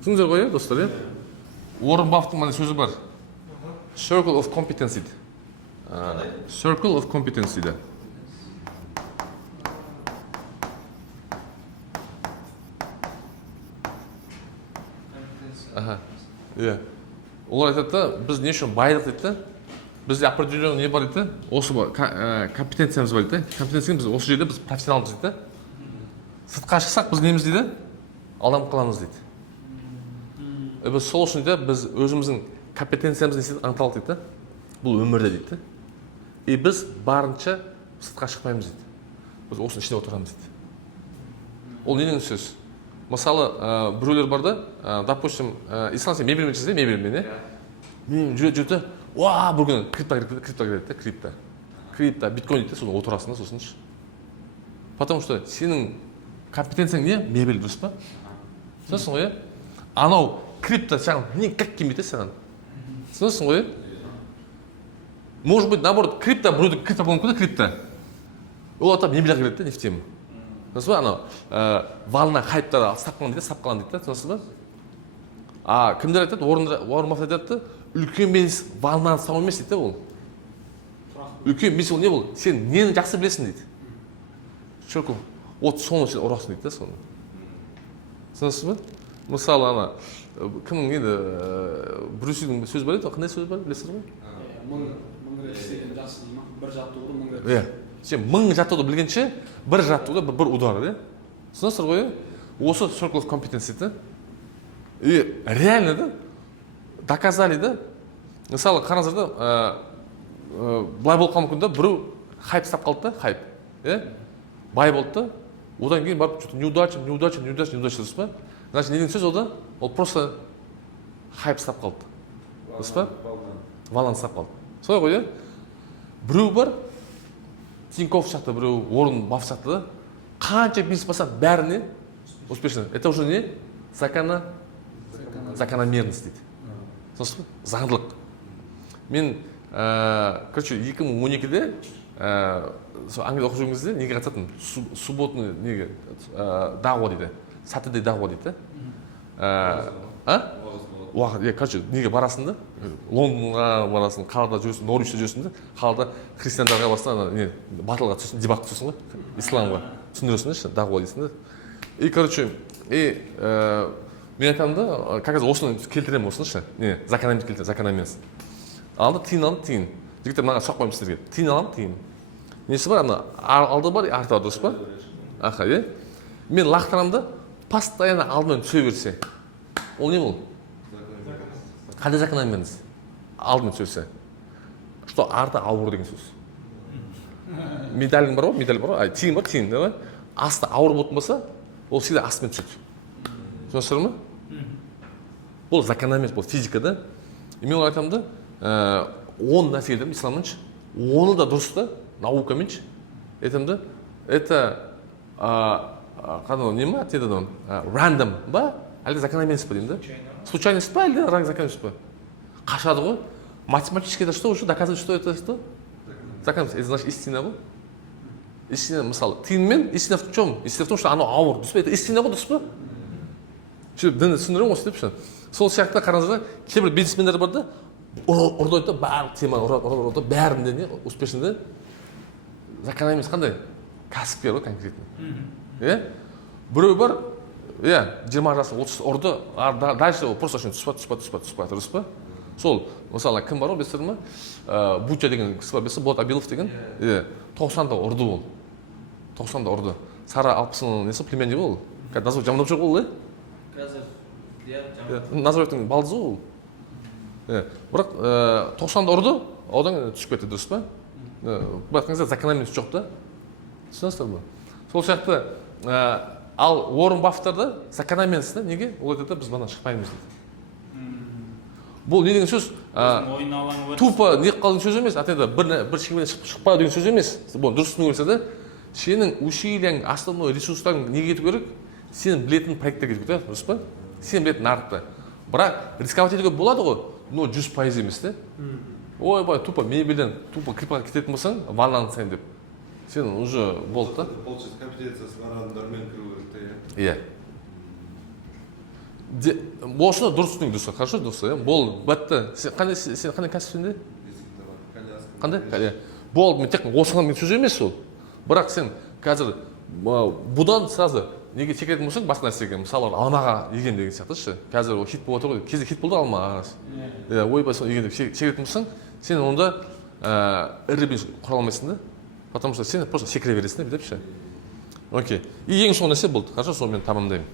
Түсіндіңіздер ғой, иә, достар, иә? Уоррен Баффеттің мынандай сөзі бар. Circle of competence дейді. Circle of competence дейді. Иә. Олар айтады да, біз не үшін байлық дейді да. Бізде определенный не бар дейді. Осы компетенциямыз бар дейді. Компетенциямыз біз осы жерде біз профессионалмыз дейді. Сыртқа шықсақ біз неміз дейді? Алданып қаламыз дейді. Біз сол үшін де біз өзіміздің компетенциямызды естіп анықталдық дейді. Бұл өмірде дейді. И біз барынша сыртқа шықпаймыз дейді. Біз осының ішінде отырамыз дейді. Ол ненің сөз? Мысалы, біреулер бар да, допустим, ислам сен мебельмен жасайды, мебельмен, иә? Мен жүреді, уа, бір күні крипто кіреді, крипто, биткоин дейді, соны отырасың да, сосын. Потому что сенің компетенцияң не? Мебель, дұрыс па? Түсінесің ғой, иә? Анау крипто саған никак келмейді саған. Түсінесің ғой, иә? Может быть, наоборот, крипто, біреуді крипто болуы мүмкін да, крипто. Ол ата мебельға кіреді да, не в тему. Түсінесіз ба, анау волна хайптар сап қалған дейді, түсінесіз ба? Кімдер айтады, Уоррен Баффет айтады, үлкен бизнес волнаны сау емес дейді ол. Үлкен бизнес ол не бұл? Сен нені жақсы білесің дейді. Шөкіл, от соны сен ұрасың дейді, соны. Түсінесіз ба? Мысалы, ана, кімнің еді, Брюсидің сөз бар еді, қандай сөз бар, білесіз ғой? Мың рет істеген жақсы дейма, бір жаттығуды 1000 рет. Иә. Сен 1000 жаттығуды білгенше, бір жаттығуда бір удар, иә? Түсінесіздер ғой, осы circle of competence дейді. И реально да, доказали да. Мысалы, қараңыздар да, былай болып қалуы мүмкін да, біреу хайп ұстап қалды да, хайп. Иә? Бай болды да, одан кейін барып неудача, дұрыс па? Значит, неден сөз ол да? Ол просто хайп ұстап қалды. Дұрыс па? Баланс ұстап қалды. Солай ғой, иә? Біреу бар, Тинькофф сияқты біреу, Уоррен Баффет сияқты да, қанша бизнес болса бәріне успешно. Это уже не закономерность дейді. Сосын заңдылық. Мен, короче, 2012-де Англияда оқып жүрген кезде неге қатысатын? Субботный неге дағуа дейді. Saturday дағуа дейді. Короче, неге барасың да? Лондонға барасың, қалада жүрсің, Норвичте жүрсің да, қалада христиандарға барасың, батылға түсесің, дебатқа түсесің ғой, исламға түсіндіресің да, дағуа дейсің да. И, короче, мен айтамын да, как раз осыны келтіремін осыны, закономерность келтіремін, закономерность. Алды тиын. Жігіттер мынаған сұрақ қоймын сіздерге. Тиын аламын, тиын. Несі бар, алды бар, арты бар, дұрыс па? Аха, е? Мен лақтырамын да, постоянно алдымен түсе берсе. Ол не бұл? Қандай закономерность? Алдымен түссе. Что арты ауыр деген сөз. Медалің бар ғой, тиын бар, тиын, да? Асты ауыр болатын болса, ол всегда астымен түседі. Түсінесіздер ме? Бұл закономерность, бұл физика да. И мен айтамын да, 10 нәрсе келдім, исламыншы, 10-ы да дұрыс да, наукаменші. Айтамын да, это, қандай не ма, теді да, random ба, әлде закономерность па деймін да? Случайность па, әлде закономерность па? Қашады ғой. Математически это что уже? Доказывает, что это что? Закономерность. Это значит истина бұл? Истина, мысалы, тиынмен, истина в чем? Истина в том, что оно ауыр. Дұрыс па? Это истина ғой, дұрыс па? Дінді түсіндірем осы деп. Сол сияқты қараңыздар, кейбір бизнесмендер бар да, ұрдайды да, барлық теманы ұрды, бәрінде не, успешінде. закономерно емес қандай кәсіпкер ғой конкретно. Иә? Біреу бар, иә, 20 жасында 30 ұрды, дальше ол просто түспа, дұрыс па? Сол, мысалы, кім бар ол, білесіздер ме? Буча деген кісі бар, білесіздер, Болат Абилов деген. 90-да ұрды ол. 90-да ұрды. Сара Алпысының несі племяннигі ол. Назарбаев жамандап жүр ғой, Қазір Назарбаевтың балдызы ол. Бірақ 90-да ұрды, одан түсіп кетті, дұрыс па? Бірақ кезде закономерность жоқ та. Түсінесіздер ме? Сол сияқты ал Уоррен Баффеттарда закономерность неге? Ол айтады, біз мына шықпаймыз дейді. Бұл не деген сөз? Тупо не қалың сөз емес, атайды бір шекпеден шықпау деген сөз емес. Бұл дұрыс түсіну керек та. Сенің усилияң, основной ресурстарың неге кету керек? Сен білетін проекттерге кету керек, дұрыс па? Сен білетін нарықта. Бірақ рисковать етуге болады ғой, но 100% емес те. Ойбай, тупо мебельден, тупо клипқа кететін болсаң, ваннаны сен деп. Сен уже болды да. Получается, компетенциясы бар адамдармен кіру керек те, иә. Осыны дұрыс түсінің дұрыс, хорошо дұрыс, иә? Бол, бәтті. Сен қандай кәсіпсіңде? Қандай? Бол, мен тек осыған сөз емес ол. Бірақ сен қазір бұдан сразу неге секіретін болсаң, басқа нәрсеге, мысалы, алмаға еген деген сияқты ше. Қазір ол хит болып отыр ғой, кезде хит болды алма. Ойбай, сол еген деп секіретін болсаң, сен онда ірі бизнес құра алмайсың да. Потому что сен просто секіре бересің деп ше. Окей. И ең соңғы нәрсе болды. Хорошо, соны мен тамамдаймын.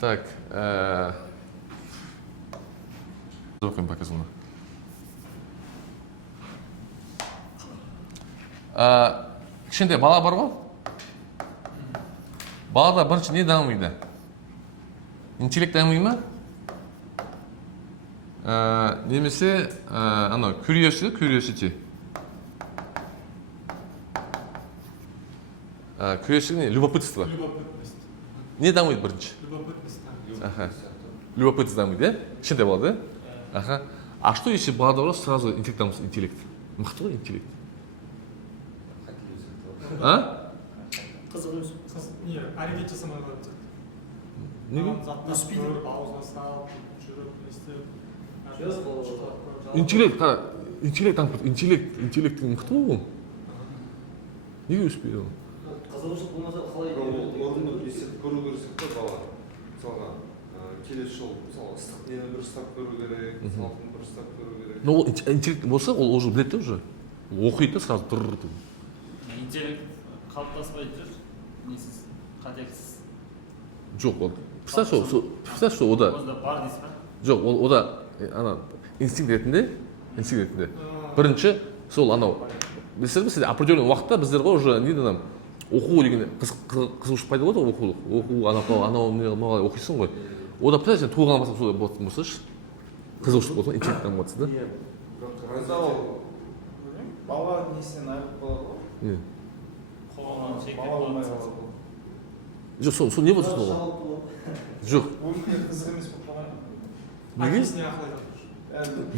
Так. Оқимын показано. Кішкентай бала бар ғой? Балада бірінші не дамиды? Интеллект дамиды ма? Немесе curiosity. Curiosity не? Любопытство. Не дамиды бірінші? Любопытство дамиды, иә? Кішкентай балада, иә? А что если балада бар, сразу интеллект дамиды? Интеллект. Мықты ғой интеллект? Қызық емес. Не, әрекет жасамай қалады. Неге? Өспейді. Аузына салып, жүріп, естіп. Интеллект дамып, интеллектің мықты ғой ол. Неге өспейді ол? қызығушылық болмаса қалай орынды естіп көру керек та бала. Мысалға, келесі жол, мысалы, ыстық нені бір ұстап көру керек, салқын бір ұстап көру керек. Но ол интеллект болса, ол уже біледі уже. Оқиды да сразу тұр. Интеллект қалыптаспайды жүр, несіз, қатерсіз. Жоқ, ол. Представь, что ода. Онда бар дейсіз ба? Жоқ, ол ода инстинкт ретінде. Бірінші, сол анау. Білесіздер ме, сізде определенный уақытта біздер ғой уже не дедім, оқу деген қызығушылық пайда болады ғой, оқу, анау оқисың ғой. Ода представь, сен туылған басқа солай болатын болсашы, қызығушылық болса, интеллект дамып жатса да. Бала несінен айырып қалады ғой? Қолынан шектеп Бала алмай қалады. қалады. Жоқ, сол не болды сосын оған? Жоқ. Өмірге қызық емес болып қалған. Неге? Әкесіне ақыл айтады.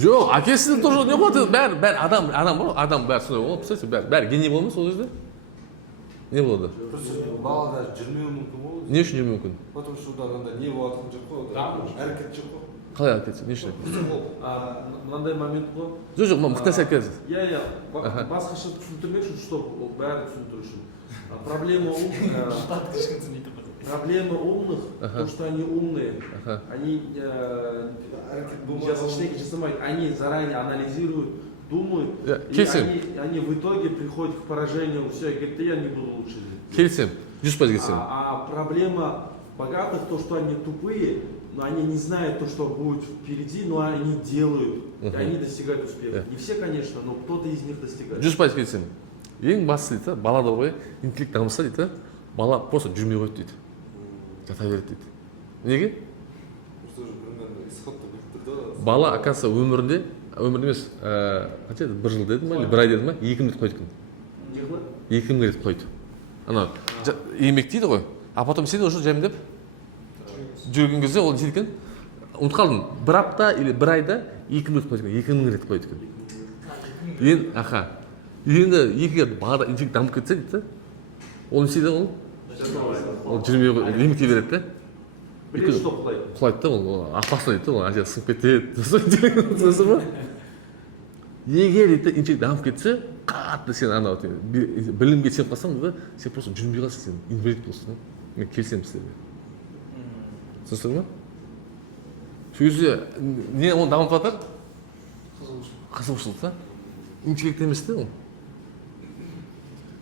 Жоқ, әкесінің тоже не болады? Бәрі адам бар, адам бәрі сондай болады. Представьте, бәрі гений болады ма сол жерде? Не болады? Балада жүрмеуі мүмкін ғой. Не үшін жүрмеуі мүмкін? Потому что одан не болатқан жоқ қой, әрекет жоқ қой. Қалай әрекет? Не үшін? мынандай момент қой. Жоқ, мықты нәрсе айтып Иә, басқаша түсіндірмекші, чтобы бәрі түсіндіру үшін. Проблема умных, то, что они умные, они они заранее анализируют, думают, и они в итоге приходят к поражению, все, говорят, я не буду лучше жить. Келсем, 100% келсем. А проблема богатых, то, что они тупые, но они не знают то, что будет впереди, но они делают, и они достигают успеха. Не все, конечно, но кто-то из них достигает. 100% келсем. Ең бастысы дейді, бала да ғой, интеллект дамыса дейді, бала просто жүрмей қойды дейді. Жата береді дейді. Неге? Бала, оказывается, өмірінде емес, қанша еді, 1 жыл деді ма, или 1 ай деді ма, 2 минут қойды екен. 2 минут қойды. Ана, еңбектейді ғой, а потом сен уже жайымдеп жүрген кезде ол не екен? Ұмытып қалдым, 1 апта или 1 айда 2 минут қойды екен, 2 минут қойды екен. Енді егер балада интеллект дамып кетсе дейді, ол не істейді ол? Ол жүрмей еңбектей береді да. Біледі, что құлайды. Құлайды да, ол опасно дейді, ол ажал сынып кетеді. Түсінесің ба? егер дейді интеллект дамып кетсе қатты сен ана білімге сеніп қалсаң да сен просто жүрмей қаласың, сен инвалид боласың. Мен келісемін сіздерге. түсінесіздер ма? сол кезде не оны дамытып жатыр? Қызығушылық та, интеллект емес те ол.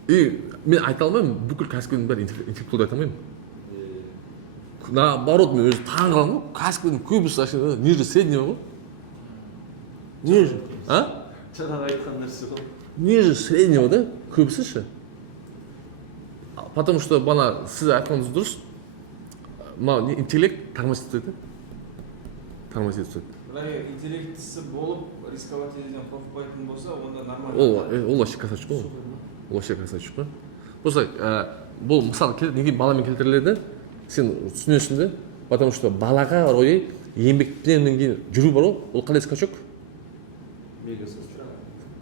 И мен айта алмаймын, бүкіл кәсіпкердің бәрі интеллектуалды айта алмаймын. Наоборот, мен өзі таң қаламын ғой, кәсіпкердің көбісі ниже среднего ғой. Ниже, а? Жаңағы айтқан нәрсе ғой. Ниже среднего, да? Көбісі ше. Потому что бана сіз айтқаныңыз дұрыс. Мына интеллект тормозит етеді. Тормозит етеді. Бірақ интеллектісі болып, рисковать еден қорықпайтын болса, онда нормально. Ол вообще красавчик қой. Ол вообще красавчик қой. Просто бұл мысал неге баламен келтіріледі? Сен түсінесің де, потому что балаға ойы еңбектен кейін жүру бар ғой, ол қандай скачок?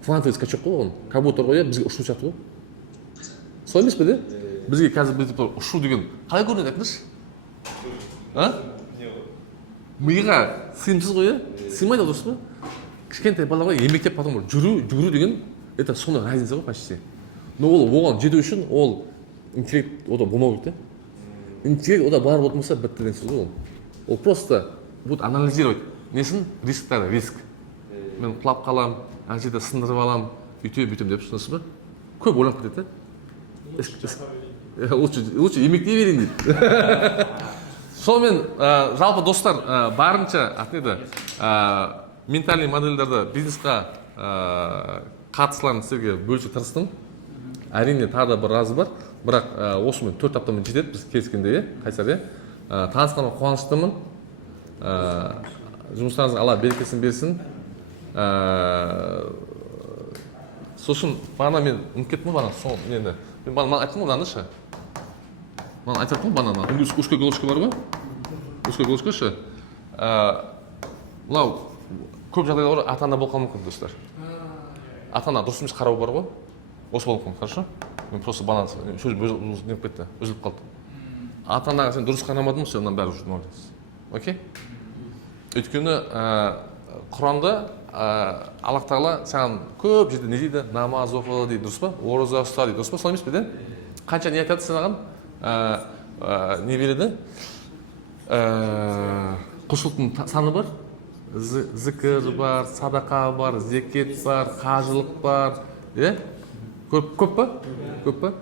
Квантовый скачок қой оған. Как будто ғой, бізге ұшу сияқты ғой. Солай емес пе де? Бізге қазір ұшу деген қалай көрінеді айтыңызшы? Миға сыйымсыз ғой, сыймайды дұрыс па? Кішкентай балаға еңбектеп потом жүру деген это соның разница ғой почти. Но ол оған жету үшін ол интеллект ода болмау керек те. Интеллект ода бар болмаса бітті деген сөз ғой ол. Ол просто будет анализировать несін? Рисктарды, риск. Мен құлап қалам, ана жерде сындырып алам, бүйтем деп түсінесіз ба? Көп ойланып кетеді. Лучше еңбектей берейін дейді. Сонымен жалпы достар барынша ментальный модельдерді бизнесқа қатысыларын сіздерге бөлісе тырыстым. Әрине тағы да бір разы бар, бірақ осымен 4 аптамен жетеді біз келіскенде, Қайсар. Танысқаныма қуаныштымын. Жұмыстарыңызға Алла берекесін берсін. Сосын бана мен ұмытып кеттім ғой, мен бана айттым ғой мынаны ше. Маған айтып жатырмын банана. Узкая головочка бар ғой? Узкая головочка ше. Мынау көп жағдайда бар, ата-ана болып қалуы мүмкін достар. Ата-ана дұрыс емес қарау бар ғой? Осы болып қалуы, хорошо? Мен просто банан сөз неғып кетті, үзіліп қалды. Ата-анаға сен дұрыс қарамадың, сен онdan бәрі жүрдің ойлайсыз. Окей? Өйткені Құранда Аллах Тағала саған көп жерде не дейді? Намаз оқы дейді, дұрыс па? Ораза ұста дейді, дұрыс па? Солай емес пе де? Қанша не айтады саған? Не береді? Құлшылықтың саны бар, зікір бар, садақа бар, зекет бар, қажылық бар, көп па? Көп па?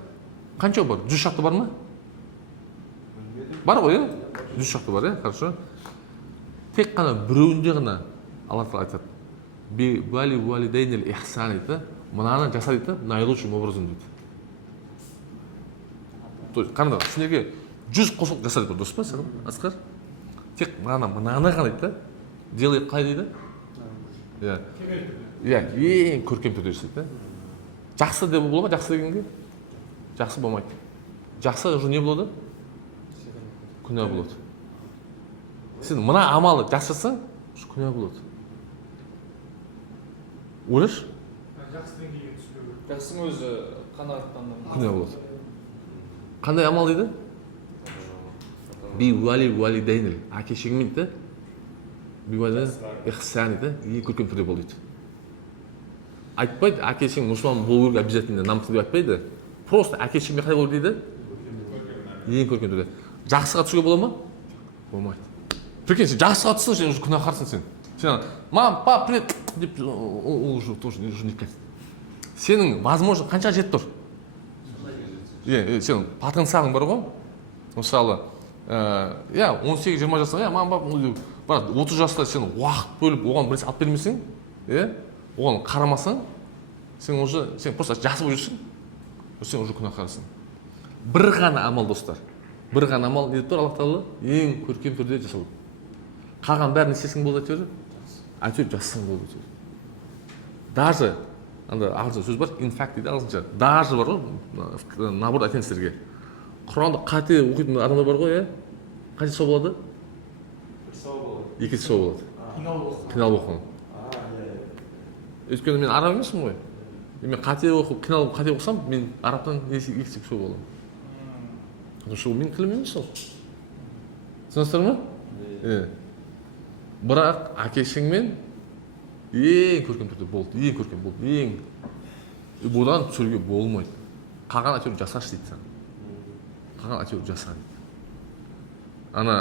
Қанша бар? 100 шақты бар ма? Бар ғой, 100 шақты бар, хорошо. Тек қана біреуінде ғана Аллах Тағала айтады. Би вали валидейнил ихсан дейді, мынаны жаса дейді, наилучшим образом дейді. То есть қандай сендерге 100 құлшылық жаса дейді, дұрыс па саған, Асқар? Тек мынаны ғана дейді, делай қалай дейді? Ең көркем түрде жасайды. Жақсы деп болады ма? Жақсы дегенге? Жақсы болмайды. Жақсы уже не болады? Күнә болады. Сен мына амалы жасасаң, күнә болады. Ойлашы? Жақсы деңгейге түспеу керек. Жақсының өзі қанағаттандыру. Күнә болады. Қандай амал дейді? Би вали валидейнил. Әке-шегіңмен дейді. Би вали ихсан дейді. Ең көркем түрде бол дейді. Айтпайды, әке-шең мұсылман болу керек обязательно намысты деп айтпайды. Просто әке-шегіңмен қалай болу дейді? Ең көркем түрде. Жақсыға түсуге бола ма? Болмайды. Прикинь, сен жақсыға түссең, сен уже күнәһарсың сен. Сен мам, пап, привет деп ол уже тоже не кетті. Сенің возможно қанша жетіп тұр? Сен потенциалың бар ғой? Мысалы, 18-20 жаста, мам, пап, бірақ 30 жаста сен уақыт бөліп оған біресе алып бермесең, оған қарамасаң, сен просто жақсы болып жүрсің, сен уже күнәһарсың. Бір ғана амал достар. Бір ғана амал не деп тұр Аллах Тағала? Ең көркем түрде жасау. Қалған бәрін істесең болды әйтеуір. Әйтеуір жассаң болды. Даже ағылшынша сөз бар, in fact дейді ағылшынша. Даже бар ғой, наоборот айтайын сіздерге. Құранды қате оқитын адамдар бар ғой, қанша сау болады? Екінші сау болады. Қиналып оқыған. Өйткені мен араб емеспін ғой. Мен қате оқып, қиналып қате оқысам, мен арабтан екінші сау боламын. Потому что мен тілім емес ол. Түсінесіздер ме? Бірақ әке-шеңмен ең көркем түрде болды, ең көркем болды, ең. Бұдан түсіруге болмайды. Қалған әйтеуір жасашы дейді саған. Қалған әйтеуір жаса дейді. Ана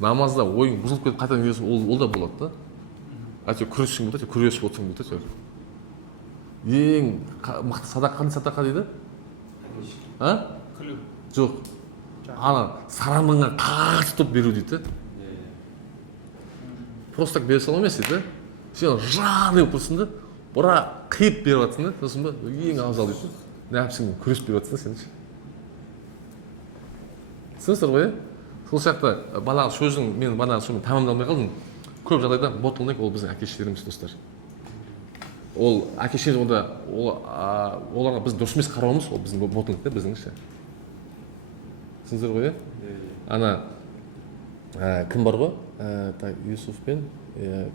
намазда ойың бұзылып кетіп қайтадан келесің, ол да болады да. Әйтеуір күресшің болды, күресіп отырсың болды әйтеуір. Ең мықты садақа қандай садақа дейді? Күлу. Жоқ. Ана сарамыңа қарсы тұрып беру дейді. Просто так бере салу емес дейді. Сен жаны болып тұрсың да, бірақ қиып беріп жатсың да, сосын ба, ең абзал дейді. Нәпсіңмен күресіп беріп жатсың да сен. Түсінесіздер ғой, сол сияқты балағы сөзің, мен балағы сөзім тамамдалмай қалдым. Көп жағдайда bottleneck ол біздің әке-шешелеріміз, достар. Ол әке-шешеміз онда оларға біз дұрыс емес қарауымыз, ол біздің bottleneck та біздің ше. Түсінесіздер ғой, ана кім бар ғой? Юсуф пен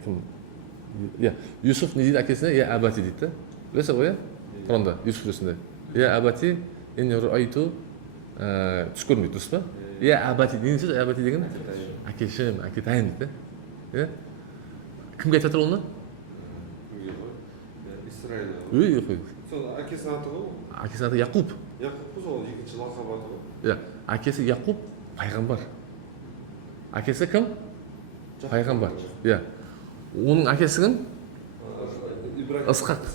кім? Юсуф не дейді әкесіне? Абати дейді. Білесіз ғой, Құранда, Юсуф сүресінде. Абати, инни раайту түс көрмейді, дұрыс па? Абати деген сөз, абати деген әкешім, әкетайым дейді. Кімге айтып жатыр оны? Кімге ғой? Исраиль. Қой. Сол әкесінің аты ғой? Әкесінің аты Яқуб. Яқуб сол екінші лақап аты ғой? Әкесі Яқуб пайғамбар. Әкесі кім? Пайғамбар. Оның әкесі кім? Ысқақ.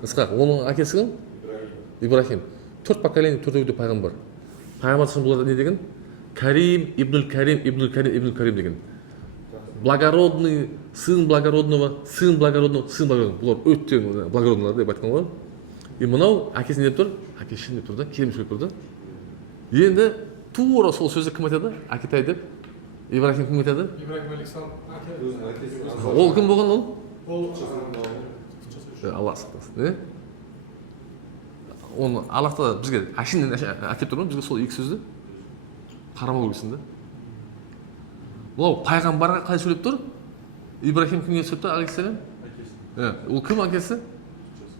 Ысқақ. Оның әкесі кім? Ибрахим. 4 поколение, 4-еуде пайғамбар. Пайғамбар үшін бұлар не деген? Карим, Ибнул Карим, Ибнул Карим, Ибнул Карим деген. Благородный, сын благородного, сын благородного, сын благородного. Бұлар өте благородныйлар деп айтқан ғой. И мынау әкесі не деп тұр? Әкешін деп тұр да, келім сөйлеп тұр да. Енді тура сол сөзді кім айтады? Әкетай деп. Ибрахим кім айтады? Ибрахим Александр Өзінің әкесінің Ол кім болған ол? ол Алла сақтасын. Оны Аллахта бізге әшінен әкеп тұр ма? Бізге сол екі сөзді қарамау керексің да. Бұлау пайғамбарға қалай сөйлеп тұр? Ибрахим кімге сөйлеп тұр? Алейхиссалам? Ол кім әкесі?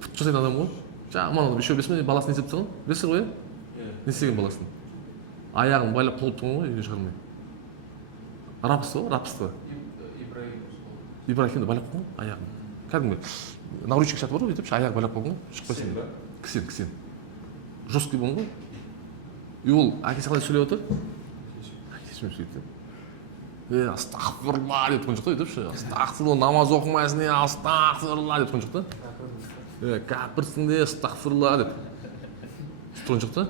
Пұт жасайтын адам ғой. Жаман адам, еще білесің бе, баласын не істеп тұрған? Білесіз ғой? Не істеген баласын? Аяғын байлап қолып тұрған ғой, үйден шығармай. Рабство ғой, рабство. Ибрахимді байлап қойған ғой, аяғын. Кәдімгі наручник сатып бар ғой, өйтіп аяғы байлап қойған ғой, шықпайсың ба? Кісен. Жесткий болған ғой. И ол әкесі қалай сөйлеп отыр? Әкесімен сөйтті. Астағфирулла деп тұрған жоқ та, өйтіп ше. Астағфирулла, намаз оқымайсың, астағфирулла деп тұрған жоқ та. Кәпірсің де, астағфирулла деп тұрған жоқ та.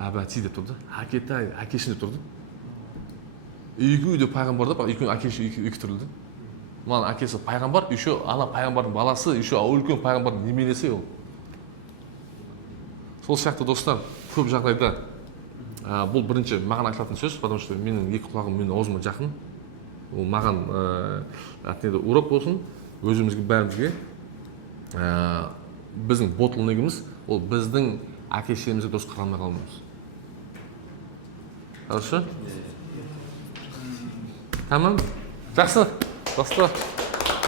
Абати деп тұрды. Әкетай, әкешін деп тұрды. Екі үйде пайғамбар да, екі әкеші екі түрлі. Маған әкесі пайғамбар, еще ана пайғамбардың баласы, еще үлкен пайғамбардың немересі ол. Сол сияқты достар, көп жағдайда бұл бірінші маған айтылатын сөз, потому что менің екі құлағым менің аузыма жақын. Ол маған урок болсын, өзімізге бәрімізге. Біздің bottleneck'іміз ол біздің әке-шешемізге дұрыс қарамай қалуымыз. Хорошо? Tamam. Жақсы. Достар.